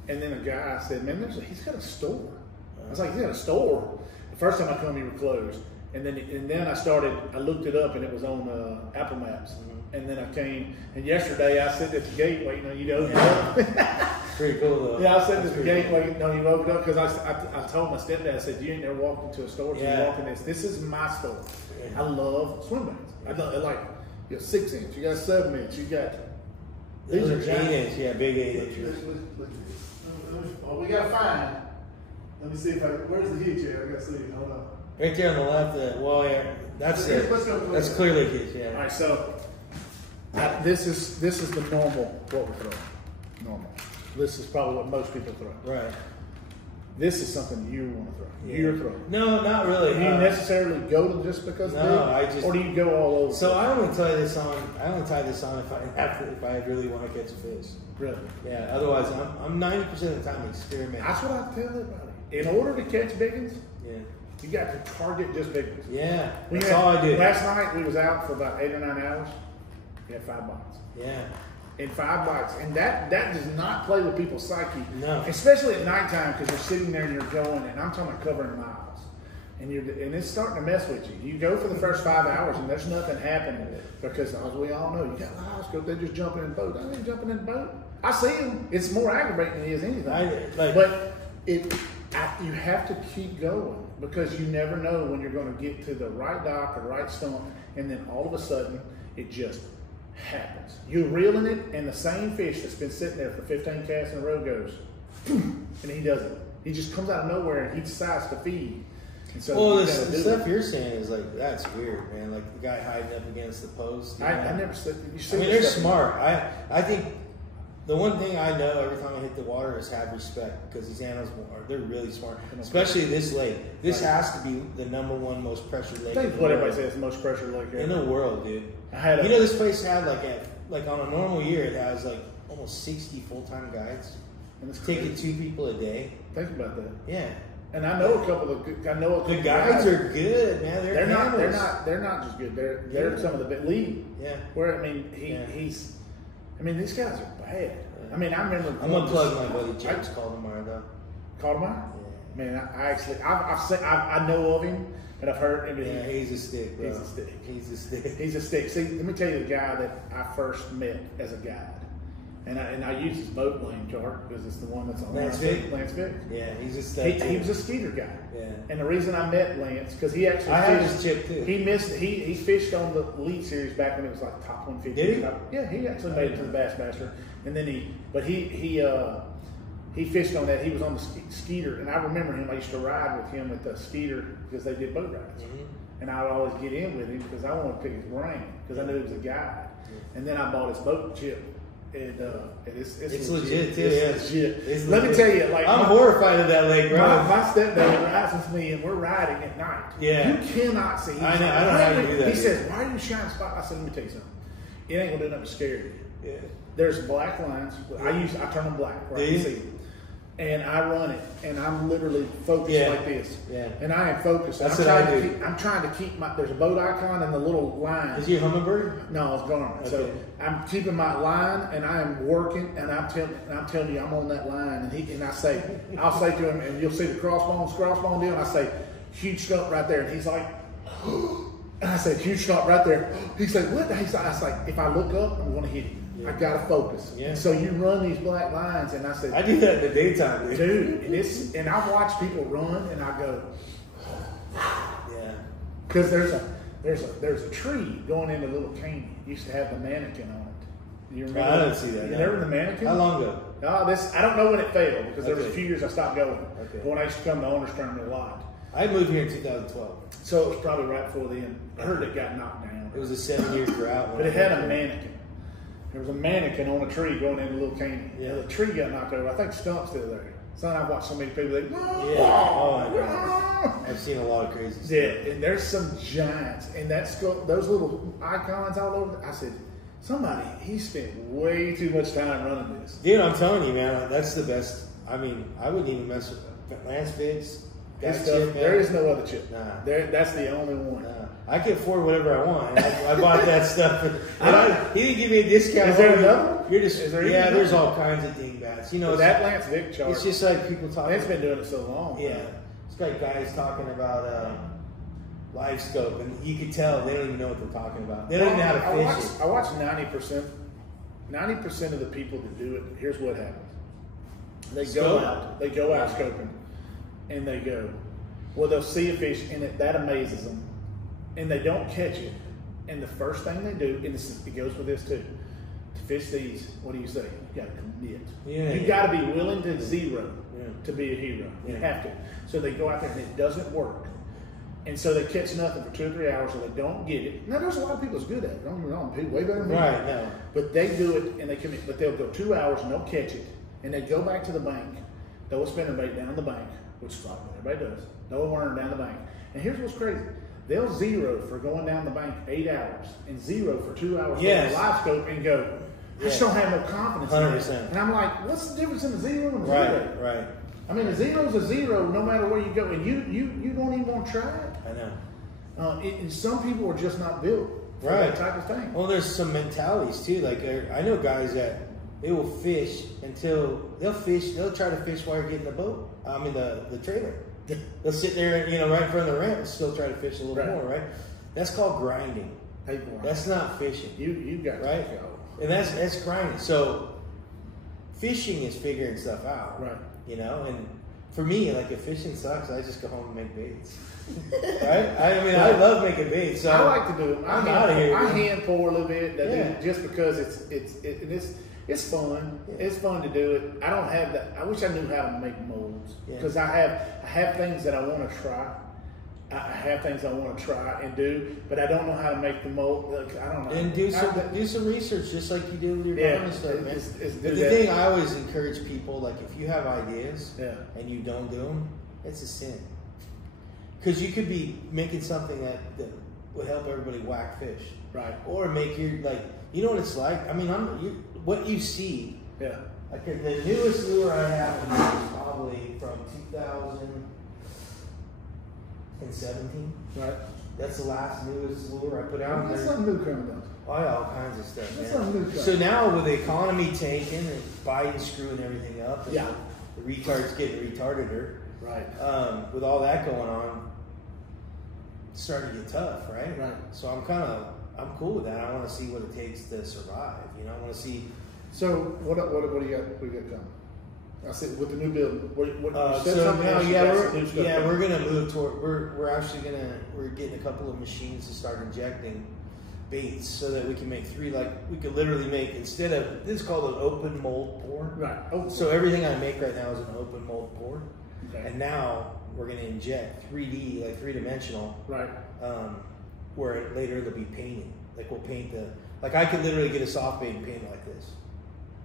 And then a guy said, man, he's got a store. I was like, he's got a store. The first time I come, you were closed. And then I looked it up, and it was on Apple Maps. Mm-hmm. And then I came, and yesterday I sat at the gate waiting on you to open up. Pretty cool though. Yeah, I sat at the gate waiting on you to open up because I told my stepdad, I said, you ain't never walked into a store till you walk in this. This is my store. Yeah. I love Swimbaits. I like, you got 6-inch, you got 7-inch, you got. These are 8-inch, yeah, big 8-inches. Look at this. Oh, we got to find. Let me see where's the hitch here? I got to see. Hold on. Right there on the left. That's it. That's clearly a hitch, yeah. All right, so this is the normal what we're throwing. Normal. This is probably what most people throw. Right. This is something you want to throw. Yeah. You're throwing. No, not really. Do you necessarily go to just because? Or do you go all over? So I only tie this on. if I really want to catch a fish. Really? Yeah. Otherwise, I'm 90% of the time experimenting. That's what I tell everybody. In order to catch big ones, you got to target just big ones. Yeah. That's all I did. Last night we was out for about 8 or 9 hours. We had 5 bites. Yeah. And 5 bites, and that does not play with people's psyche. No. Especially at nighttime, because you're sitting there and you're going, and I'm talking about covering miles, and it's starting to mess with you. You go for the first 5 hours, and there's nothing happening because, as we all know, you got Livescope. They're just jumping in the boat. I ain't jumping in the boat. I see them. It's more aggravating than it is anything. You have to keep going because you never know when you're going to get to the right dock or right stump, and then all of a sudden it just happens. You're reeling it, and the same fish that's been sitting there for 15 casts in a row goes, and he doesn't. He just comes out of nowhere and he decides to feed. And so the stuff you're saying is like, that's weird, man. Like the guy hiding up against the post. I never said. They're smart. I think the one thing I know every time I hit the water is have respect because these animals they're really smart, especially this lake. This has to be the #1 most pressured lake. That's what everybody says, the most pressured lake in the world, dude. This place had like on a normal year it has like almost 60 full-time guides, and it's taking 2 people a day. Think about that. Yeah. And I know a couple of the guides are good, man. They're not just good. They're some of the lead. Yeah. Where these guys are bad. I mean, I remember. I'm gonna plug my buddy James Caldemeyer though. Caldemeyer? Yeah. Man, I know of him and I've heard him. Yeah, he's a stick, bro. He's a stick. He's a stick. He's a stick. See, let me tell you the guy that I first met as a guide. And I use his boat lane chart because it's the one that's on Lance Vick. Yeah, he's just he was a skeeter guy. Yeah. And the reason I met Lance because he actually I had his chip too. He fished on the Elite Series back when it was like top 150. Did he? Yeah, he actually made it to the Bassmaster, and then he fished on that. He was on the Skeeter, and I remember him. I used to ride with him at the Skeeter because they did boat rides, and I would always get in with him because I wanted to pick his brain because I knew he was a guy. And then I bought his boat chip. And it's legit too. It's legit. Let me tell you, like I'm horrified of that lake, bro. My stepdad rides with me, and we're riding at night. Yeah, you cannot see. I know. I don't know how to do that. He says, "Why are you shining spot?" I said, "Let me tell you something. It ain't gonna do nothing to scare you." Yeah. There's black lines. I turn them black. Right? Do you? See. And I run it, and I'm literally focused like this. Yeah. And I am focused. That's I'm what trying I to do. I'm trying to keep my. There's a boat icon and the little line. Is he a hummingbird? No, it's Garmin. Okay. So I'm keeping my line, and I am working, and I'm telling you, I'm on that line, and I'll say to him, and you'll see the crossbone deal, and I say, huge stump right there, and he's like, and I said, huge stump right there. He's like, what? I was like, if I look up, I'm going to hit him. I gotta focus. Yeah. And so you run these black lines, and I said, I do that in the daytime, dude. And I watch people run, and I go, yeah, because there's a tree going into Little Canyon. It used to have the mannequin on it. You remember? I didn't see that. You no. remember the mannequin? How long ago? I don't know when it failed because there was a Okay. few years I stopped going. Okay. But when I used to come to owners tournament a lot, I moved here in 2012. so it was probably right before then. I heard it got knocked down. It was a 7-year drought. But it had a mannequin. There was a mannequin on a tree going into Little Canyon. Yeah. The tree got knocked over. I think the stump's still there. Son, I've watched so many people. They, Oh my God. I've seen a lot of crazy stuff. yeah, and there's some giants, and those little icons all over. I said, he spent way too much time running this. Dude, I'm telling you, man, that's the best. I mean, I wouldn't even mess with Lance Figs. His stuff, there is no other chip. Nah. That's the only one. I can afford whatever I want. I bought that stuff. He didn't give me a discount. Is there another one? You're just, Is there yeah, even there's another? all kinds of dingbats. You know, That Lance Vick chart. it's just like people talking. Lance been doing it so long. Yeah, it's like guys talking about Livescope, and you can tell they don't even know what they're talking about. They don't even know how to fish it. I watch 90%. 90% of the people that do it. Here's what happens. They go out scoping, and they go. Well, they'll see a fish, and that amazes them, and they don't catch it. And the first thing they do, and it goes with this too, to fish these, what do you say? You got to commit. Yeah, you got to be willing to zero Yeah. to be a hero. You Yeah. have to. So they go out there, and it doesn't work. And so they catch nothing for 2 or 3 hours, or they don't get it. Now, there's a lot of people that's good at it. Don't get me wrong, people way better than me. Right, no. But they do it, and they commit. But they'll go 2 hours, and they'll catch it, and they go back to the bank. Throw a spinnerbait down the bank, which is like what everybody does. Throw a worm down the bank. And here's what's crazy. They'll zero for going down the bank 8 hours, and zero for 2 hours Yes. on the live scope, and go, I just don't have no confidence in 100%. it. And I'm like, what's the difference in a zero and a Right, zero? right. I mean, a zero's a zero no matter where you go, and you don't even want to try it. I know. And some people are just not built for Right. that type of thing. Well, there's some mentalities too. Like I know guys that they will fish until they'll try to fish while you're getting the boat. I mean the trailer. They'll sit there, right in front of the ramp and still try to fish a little more, right? That's called grinding. That's not fishing. You got right, to go. And that's grinding. So fishing is figuring stuff out, right? And for me, like if fishing sucks, I just go home and make baits. Right? I love making baits. So I like to do it. I'm out of here. I hand pour a little bit, Yeah. just because it's fun. Yeah. It's fun to do it. I don't have that. I wish I knew how to make molds because Yeah. I have things that I want to try. I have things I want to try and do, but I don't know how to make the mold. I don't know. And do some research, just like you do with your Garmin stuff, man. But the thing I always encourage people, like if you have ideas and you don't do them, it's a sin. Because you could be making something that would help everybody whack fish, right? Or make your you know what it's like. I mean, what you see. Yeah. Like the newest lure I have is probably from 2017. Right. That's the last newest lure I put out. That's something new coming up. Oh yeah, all kinds of stuff, That's man. something new coming. So now with the economy tanking and Biden screwing everything up, and Yeah. the retards getting retardeter, right? With all that going on, it's starting to get tough, right? Right. So I'm cool with that. I want to see what it takes to survive. I want to see So what do you got? What do you got coming? I said with the new building. We're gonna move toward. We're getting a couple of machines to start injecting baits so that we can make 3. Like we could literally make, instead of, this is called an open mold pour. Right. So everything I make right now is an open mold pour. Okay. And now we're gonna inject 3D, like 3-dimensional. Right. Where later they'll be painting. Like we'll paint like I could literally get a soft bait and paint it like this.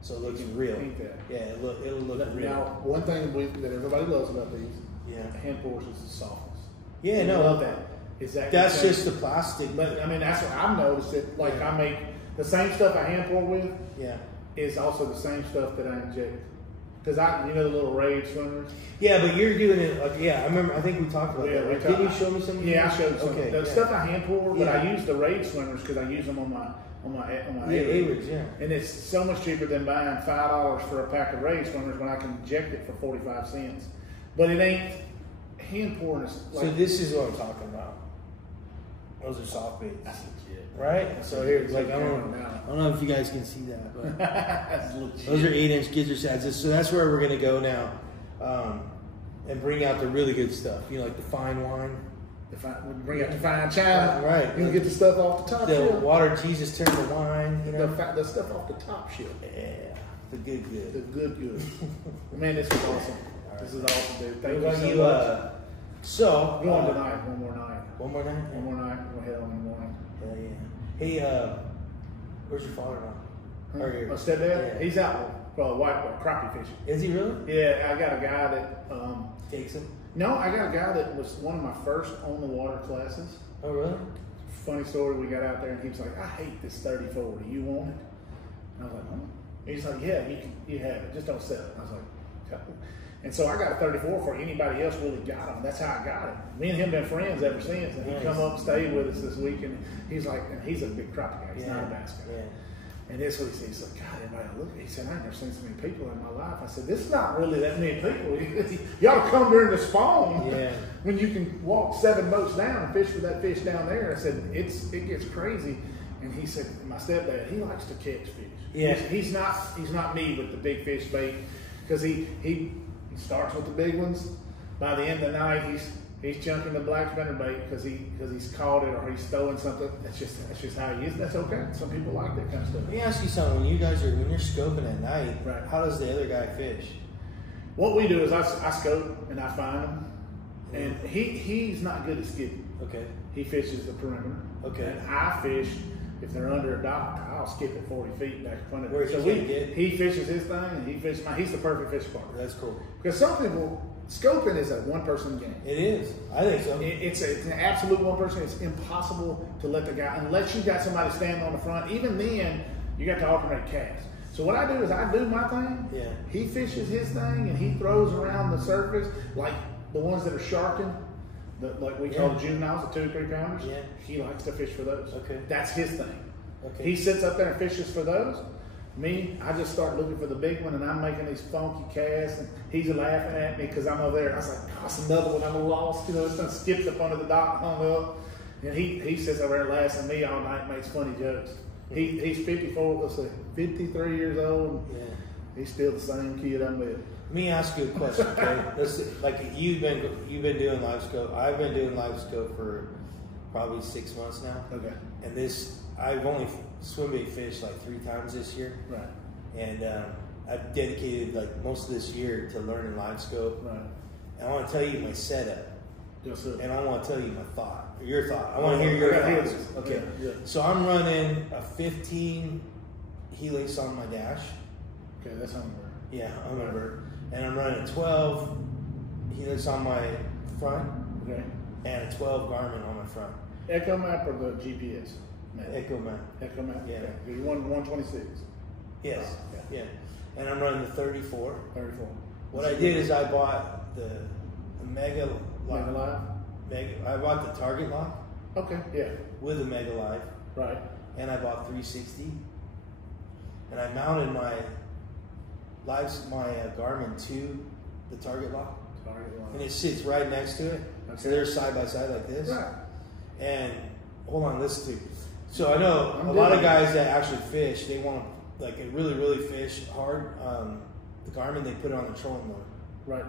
So it looks real. Paint that. Yeah, it'll look real. Now, one thing that everybody loves about these, hand pours, is the softness. Yeah, I love that. That's just the plastic. But I mean, that's what I've noticed. That like I make the same stuff I hand pour with. Yeah. Is also the same stuff that I inject. Because the little Rage swimmers. Yeah, but you're doing it. I remember. I think we talked about that. Right? Did you show me some? Yeah, I showed you some. Okay. The stuff I hand pour, but I use the Rage swimmers because I use them on my A-rigs. Yeah. And it's so much cheaper than buying $5 for a pack of Rage swimmers when I can inject it for 45 cents. But it ain't hand pouring. So this is what I'm talking about. Those are soft baits. That's legit. Right? So here, like, I don't know if you guys can see that, but that's legit. Those are 8-inch gizzard shads. So that's where we're going to go now, and bring out the really good stuff. Like the fine wine. We bring out the fine china. Right. You can get the stuff off the top the shelf. Water Jesus turned to wine. The stuff off the top shelf. Yeah. The good. The good. Man, this is awesome. Right. This is awesome, dude. Thank you so much. So one tonight, one more night. One more night? One more night. We'll head on in the morning. Hell yeah. Hey, where's your father now? My stepdad? Yeah. He's out white crappie fishing. Is he really? Yeah, I got a guy that takes him. No, I got a guy that was one of my first on the water classes. Oh really? Funny story. We got out there and he was like, "I hate this 34. Do you want it?" And I was like, "Huh?" He's like, "Yeah, you have it. Just don't sell it." And I was like, "Okay." And so I got a 34 before anybody else really got him. That's how I got it. Me and him been friends ever since. And he come up and stayed with us this week. And he's like, and he's a big crappie guy. He's not a bass guy. Yeah. And that's what he said. He's like, God, everybody look at me. He said, I've never seen so many people in my life. I said, this is not really that many people. You ought to come during the spawn when you can walk 7 boats down and fish with that fish down there. I said, it gets crazy. And he said, my stepdad, he likes to catch fish. Yeah. He's not me with the big fish bait because he starts with the big ones. By the end of the night, he's chunking the black spinner bait because he's caught it or he's stolen something. That's just how he is. That's okay. Some people like that kind of stuff. Let me ask you something. When you're scoping at night, right? How does the other guy fish? What we do is I scope and I find him, and he's not good at skipping. Okay. He fishes the perimeter. Okay. And I fish. If they're under a dock, I'll skip it 40 feet back in front of him. So he fishes his thing, and he fishes mine. He's the perfect fish partner. That's cool. Because some people, scoping is a one-person game. It is. I think so. It's an absolute one person. It's impossible to let the guy, unless you got somebody standing on the front. Even then, you got to alternate casts. So what I do is I do my thing. Yeah. He fishes his thing, and he throws around the surface, like the ones that are sharking. Like we call the juveniles, the 2 or 3 pounders. Yeah. He likes to fish for those. Okay. That's his thing. Okay. He sits up there and fishes for those. Me, I just start looking for the big one, and I'm making these funky casts, and he's laughing at me because I'm over there. And I was like, oh, that's another one. I'm lost. It's done skipped up under the dock, hung up. And he sits over there laughing at me all night, makes funny jokes. He's 54, let's say 53 years old. Yeah. He's still the same kid I'm with. Let me ask you a question, okay? Like you've been doing Livescope. I've been doing Livescope for probably 6 months now. Okay. And I've only swimbait fished like 3 times this year. Right. And I've dedicated like most of this year to learning Livescope. Right. And I want to tell you my setup. Yes, sir. And I want to tell you your thought. I want to hear your thoughts. Okay. Yeah. So I'm running a 15 helix on my dash. Okay, that's Hummingbird. Yeah, Hummingbird. And I'm running a 12 helix on my front. Okay. And a 12 Garmin on my front. Echo map or the GPS? Echo map. Echo map? Yeah. Okay. You run 126? Yes. Yeah. And I'm running the 34. 34. What I did is I bought the Mega Mega Live? I bought the Target lock. Okay, yeah. With a Mega Live. Right. And I bought 360. And I mounted my Garmin to the Target lock. And it sits right next to it. Okay. So they're side by side like this. Right. And hold on, listen to. So I know a lot of guys that actually fish, they want like it really fish hard, the Garmin, they put it on the trolling motor. Right.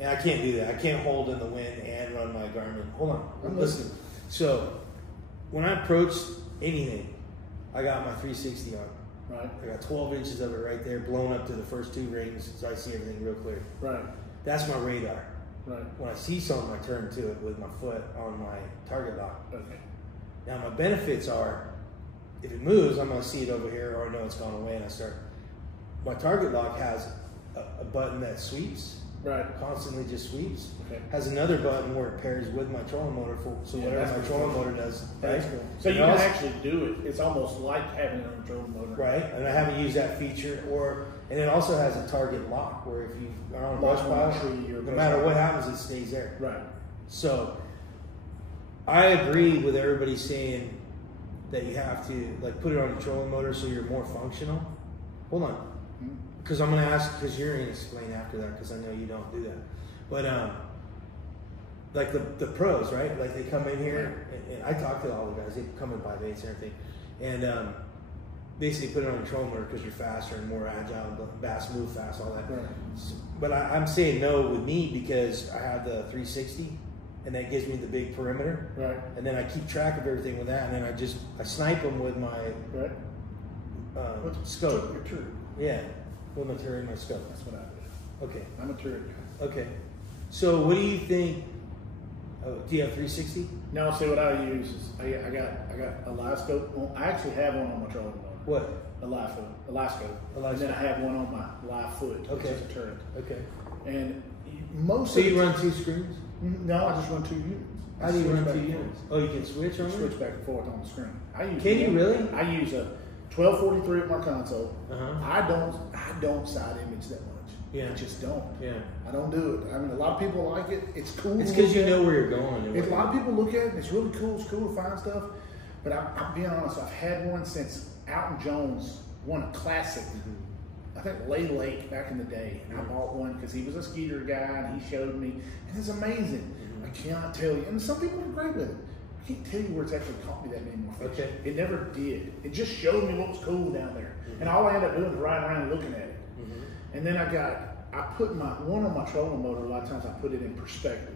And I can't do that. I can't hold in the wind and run my Garmin. Hold on, I'm listening. So when I approached anything, I got my 360 on. Right. I got 12 inches of it right there, blown up to the first 2 rings, so I see everything real clear. Right. That's my radar. Right. When I see something, I turn to it with my foot on my target lock. Okay. Now my benefits are, if it moves, I'm going to see it over here, or I know it's gone away, and I start. My target lock has a button that sweeps. Right. Constantly just sweeps. Okay. Has another button where it pairs with my trolling motor, so whatever my trolling motor does. That's cool. So you can actually do it. It's almost like having it on a trolling motor. Right, and I haven't used that feature. And it also has a target lock where if you are on a brush pile, no matter what happens, it stays there. Right. So I agree with everybody saying that you have to like put it on your trolling motor so you're more functional. Hold on. Because I'm going to ask, because you're going to explain after that, because I know you don't do that. But like the pros, right? Like they come in here, and I talk to all the guys. They come and buy baits and everything, and basically put it on your trolling motor because you're faster and more agile. Bass move fast, all that. Right. So, but I'm saying no with me because I have the 360, and that gives me the big perimeter. Right. And then I keep track of everything with that, and then I snipe them with my scope. You're true. Yeah. With material in my scope. That's what I do. Okay. I'm a turret guy. Okay. So what do you think? Do you have 360? No, see what I use is I got a Livescope. I actually have one on my trolling motor. What? A Livescope. And then I have one on my live foot, which is a turret. Okay. And most so you run 2 screens? No, I just run 2 units. How do you run 2 units? Oh, you can switch on Switch back and forth on the screen. Can you really? I use a 1243 at my console. Uh-huh. I don't side image that much. Yeah. I just don't. Yeah. I don't do it. I mean, a lot of people like it. It's cool. It's because you know where you're going. A lot of people look at it, and it's really cool. It's cool to find stuff. But I'm being honest, I've had one since Alton Jones won a classic. I think Lake back in the day. And I bought one because he was a skeeter guy, and he showed me. And it's amazing. I cannot tell you. And some people are great with it. I can't tell you where it's actually caught me that many more fish. Okay. It never did. It just showed me what was cool down there. And all I ended up doing is riding around looking at it. And then I put my one on my trolling motor. A lot of times I put it in perspective,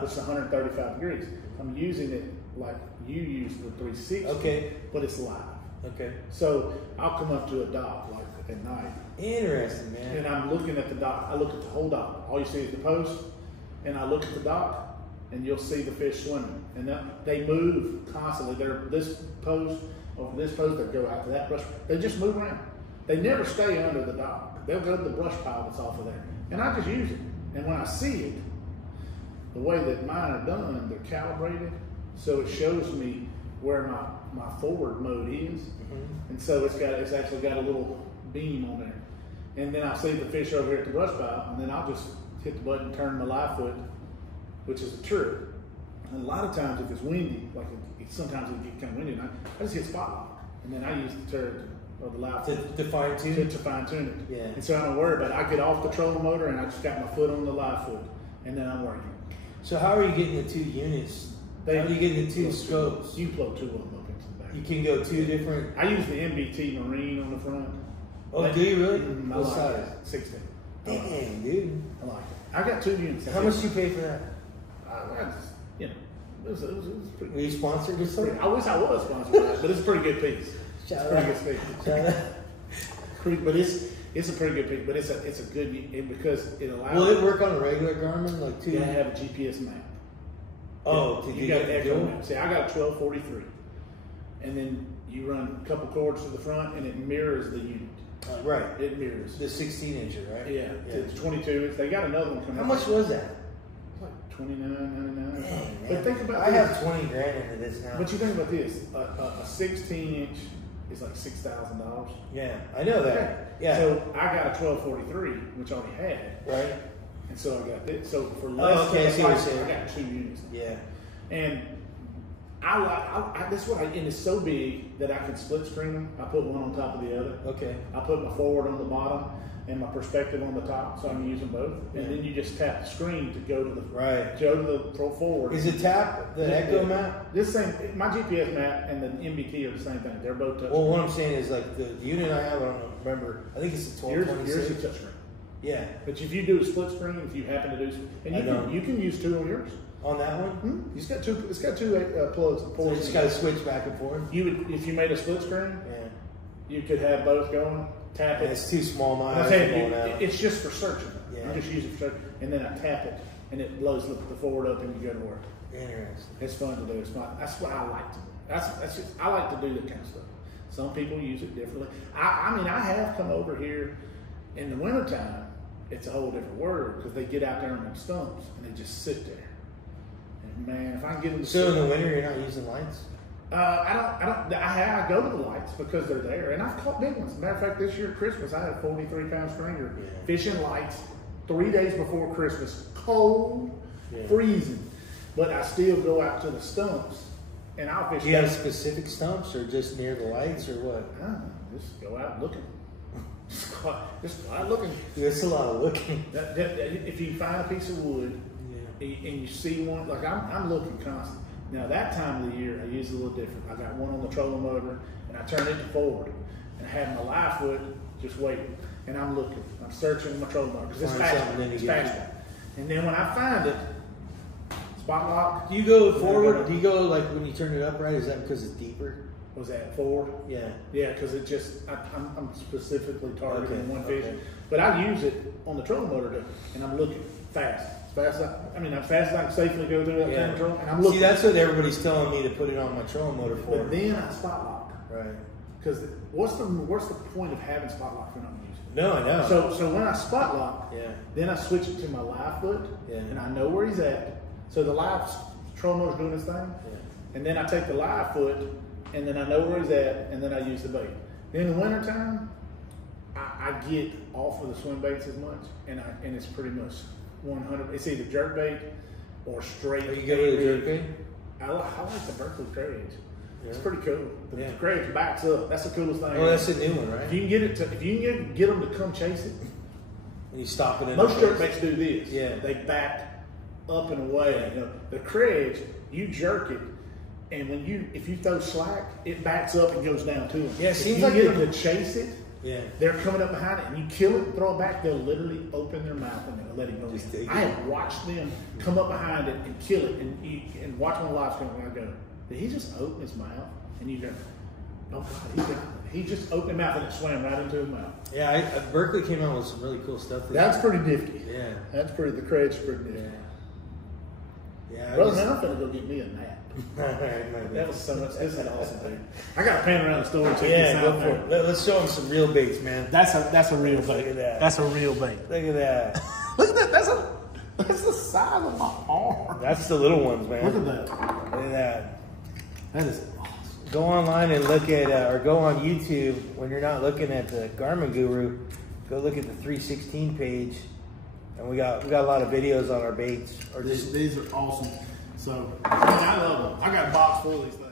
which is 135 degrees. I'm using it like you use the 360, okay, but it's live. Okay. So I'll come up to a dock like at night. Interesting, man. And I'm looking at the dock. I look at the whole dock. All you see is the post, and I look at the dock, and you'll see the fish swimming. And they move constantly. They're this post over this post. They go out to that brush. They just move around. They never stay under the dock. They'll go to the brush pile that's off of there. And I just use it. And when I see it, the way that mine are done, they're calibrated, so it shows me where my forward mode is. And so it's actually got a little beam on there. And then I see the fish over here at the brush pile, and then I'll just hit the button, turn my live foot, which is a turret. And a lot of times if it's windy, like sometimes it gets kind of windy, and I just hit spot lock. And then I use the turret or the live foot to fine tune it. To fine tune it. Yeah. And so I don't worry about it. I get off the trolling motor and I just got my foot on the live foot, and then I'm working. So how are you getting the 2 units? How are you getting the 2 scopes? You plug 2 of them up into the back. You can go 2 different. I use the MBT Marine on the front. Oh, do you really? What size? 16. Damn, dude. I like it. I got 2 units. How much do you pay for that? I just, it was pretty. Were you sponsored or something? I wish I was sponsored by it, but it's a pretty good piece. It's a pretty good piece. But it's a pretty good piece. But it's a good because it allows. Will it work on a regular Garmin like 2? You have a GPS map. Oh, you got an echo map. See, I got a 1243, and then you run a couple cords to the front, and it mirrors the unit. Right. It mirrors the 16-incher, right? Yeah. It's 22. They got another one coming. How much was that? Like $29.99. Dang, but think about I this. have 20 grand into this now. But you think about this: a 16-inch is like $6,000. Yeah, I know that. Okay. Yeah. So I got a 1243, which I already had. Right. And so I got this. So for less I see what you're saying. I got 2 units. Yeah. And That's what and it's so big that I can split screen them. I put one on top of the other. Okay. I put my forward on the bottom and my perspective on the top, so I can use them both. And then you just tap the screen to go to the forward. Is it tap the Echo map? This same, my GPS map and the MBT are the same thing. They're both touchscreen. Well, what I'm saying is like the unit I have, I don't remember. I think it's a 1226. Yours is touchscreen. Yeah. But if you do a split screen, if you happen to do, and you can use 2 on yours. On that one? Hmm? It's got two plugs. So you just got to switch back and forth. If you made a split screen, you could have both going. Tap it. It's too small. It's just for searching. Yeah. I just use it for searching, and then I tap it, and it blows the forward up, and you go to work. Interesting. It's fun to do. It's fun. That's what I like to do. I like to do that kind of stuff. Some people use it differently. I mean, I have come over here in the wintertime. It's a whole different world because they get out there on them stumps and they just sit there. And man, if I can get them to so in the winter, you're not using lights? I go to the lights because they're there, and I've caught big ones. As a matter of fact, this year at Christmas, I had a 43-pound stringer fishing lights 3 days before Christmas, cold, freezing. But I still go out to the stumps, and I'll fish. Do you have specific stumps, or just near the lights, or what? I don't know, just go out looking. Just go out looking. That's a lot of looking. If you find a piece of wood, and you see one, like I'm looking constantly. Now that time of the year, I use it a little different. I got one on the trolling motor, and I turn it to forward, and I have my live foot just waiting, and I'm looking. I'm searching my trolling motor because it's faster. And then when I find it, spot lock. Do you go forward? Do you go like when you turn it upright? Is that because it's deeper? Was that forward? Yeah. Yeah, because it just I'm specifically targeting one fish, but I use it on the trolling motor and I'm looking fast. As fast as I can safely go through that camera troll, and I'm looking. See, that's what everybody's telling me to put it on my trolling motor for. But then I spot lock. Right. Because what's the point of having spot lock if you're not using it? No, I know. So when I spot lock, then I switch it to my live foot, and I know where he's at. So the live trolling motor's doing his thing, and then I take the live foot, and then I know where he's at, and then I use the bait. In the wintertime, I get off of the swim baits as much, and it's pretty much 100. It's either jerk bait or straight. Are you good with the jerk bait? I like the Berkeley Craig. It's pretty cool. The Craig backs up. That's the coolest thing. Oh, that's a new one, right? If you can get them to come chase it, and you stop it. Most jerk baits do this. Yeah, they back up and away. You know, the Craig, you jerk it, and if you throw slack, it backs up and goes down to them. Yeah, it seems like you get them to chase it. Yeah, they're coming up behind it, and you kill it and throw it back. They'll literally open their mouth and they'll let it go. I have watched them come up behind it and kill it, and watch one live stream. And I go, did he just open his mouth? And you go, oh God, he just opened his mouth and it swam right into his mouth. Yeah, Berkeley came out with some really cool stuff. That's pretty nifty. Yeah, that's pretty. The Craig's pretty nifty. Yeah. Brother, man, I'm gonna go get me a nap. That was so much. This is awesome, dude. I got to pan around the store and check this out. Go for it. Let's show them some real baits, man. That's a real bait. Look at that. That's a real bait. Look at that. Look at that. That's the size of my arm. That's the little ones, man. Look at that. Look at that. That is awesome. Go online and look at, or go on YouTube when you're not looking at the Garmin Guru. Go look at the 316 page, and we got a lot of videos on our baits. These are awesome. So I love them. I got a box full of these things.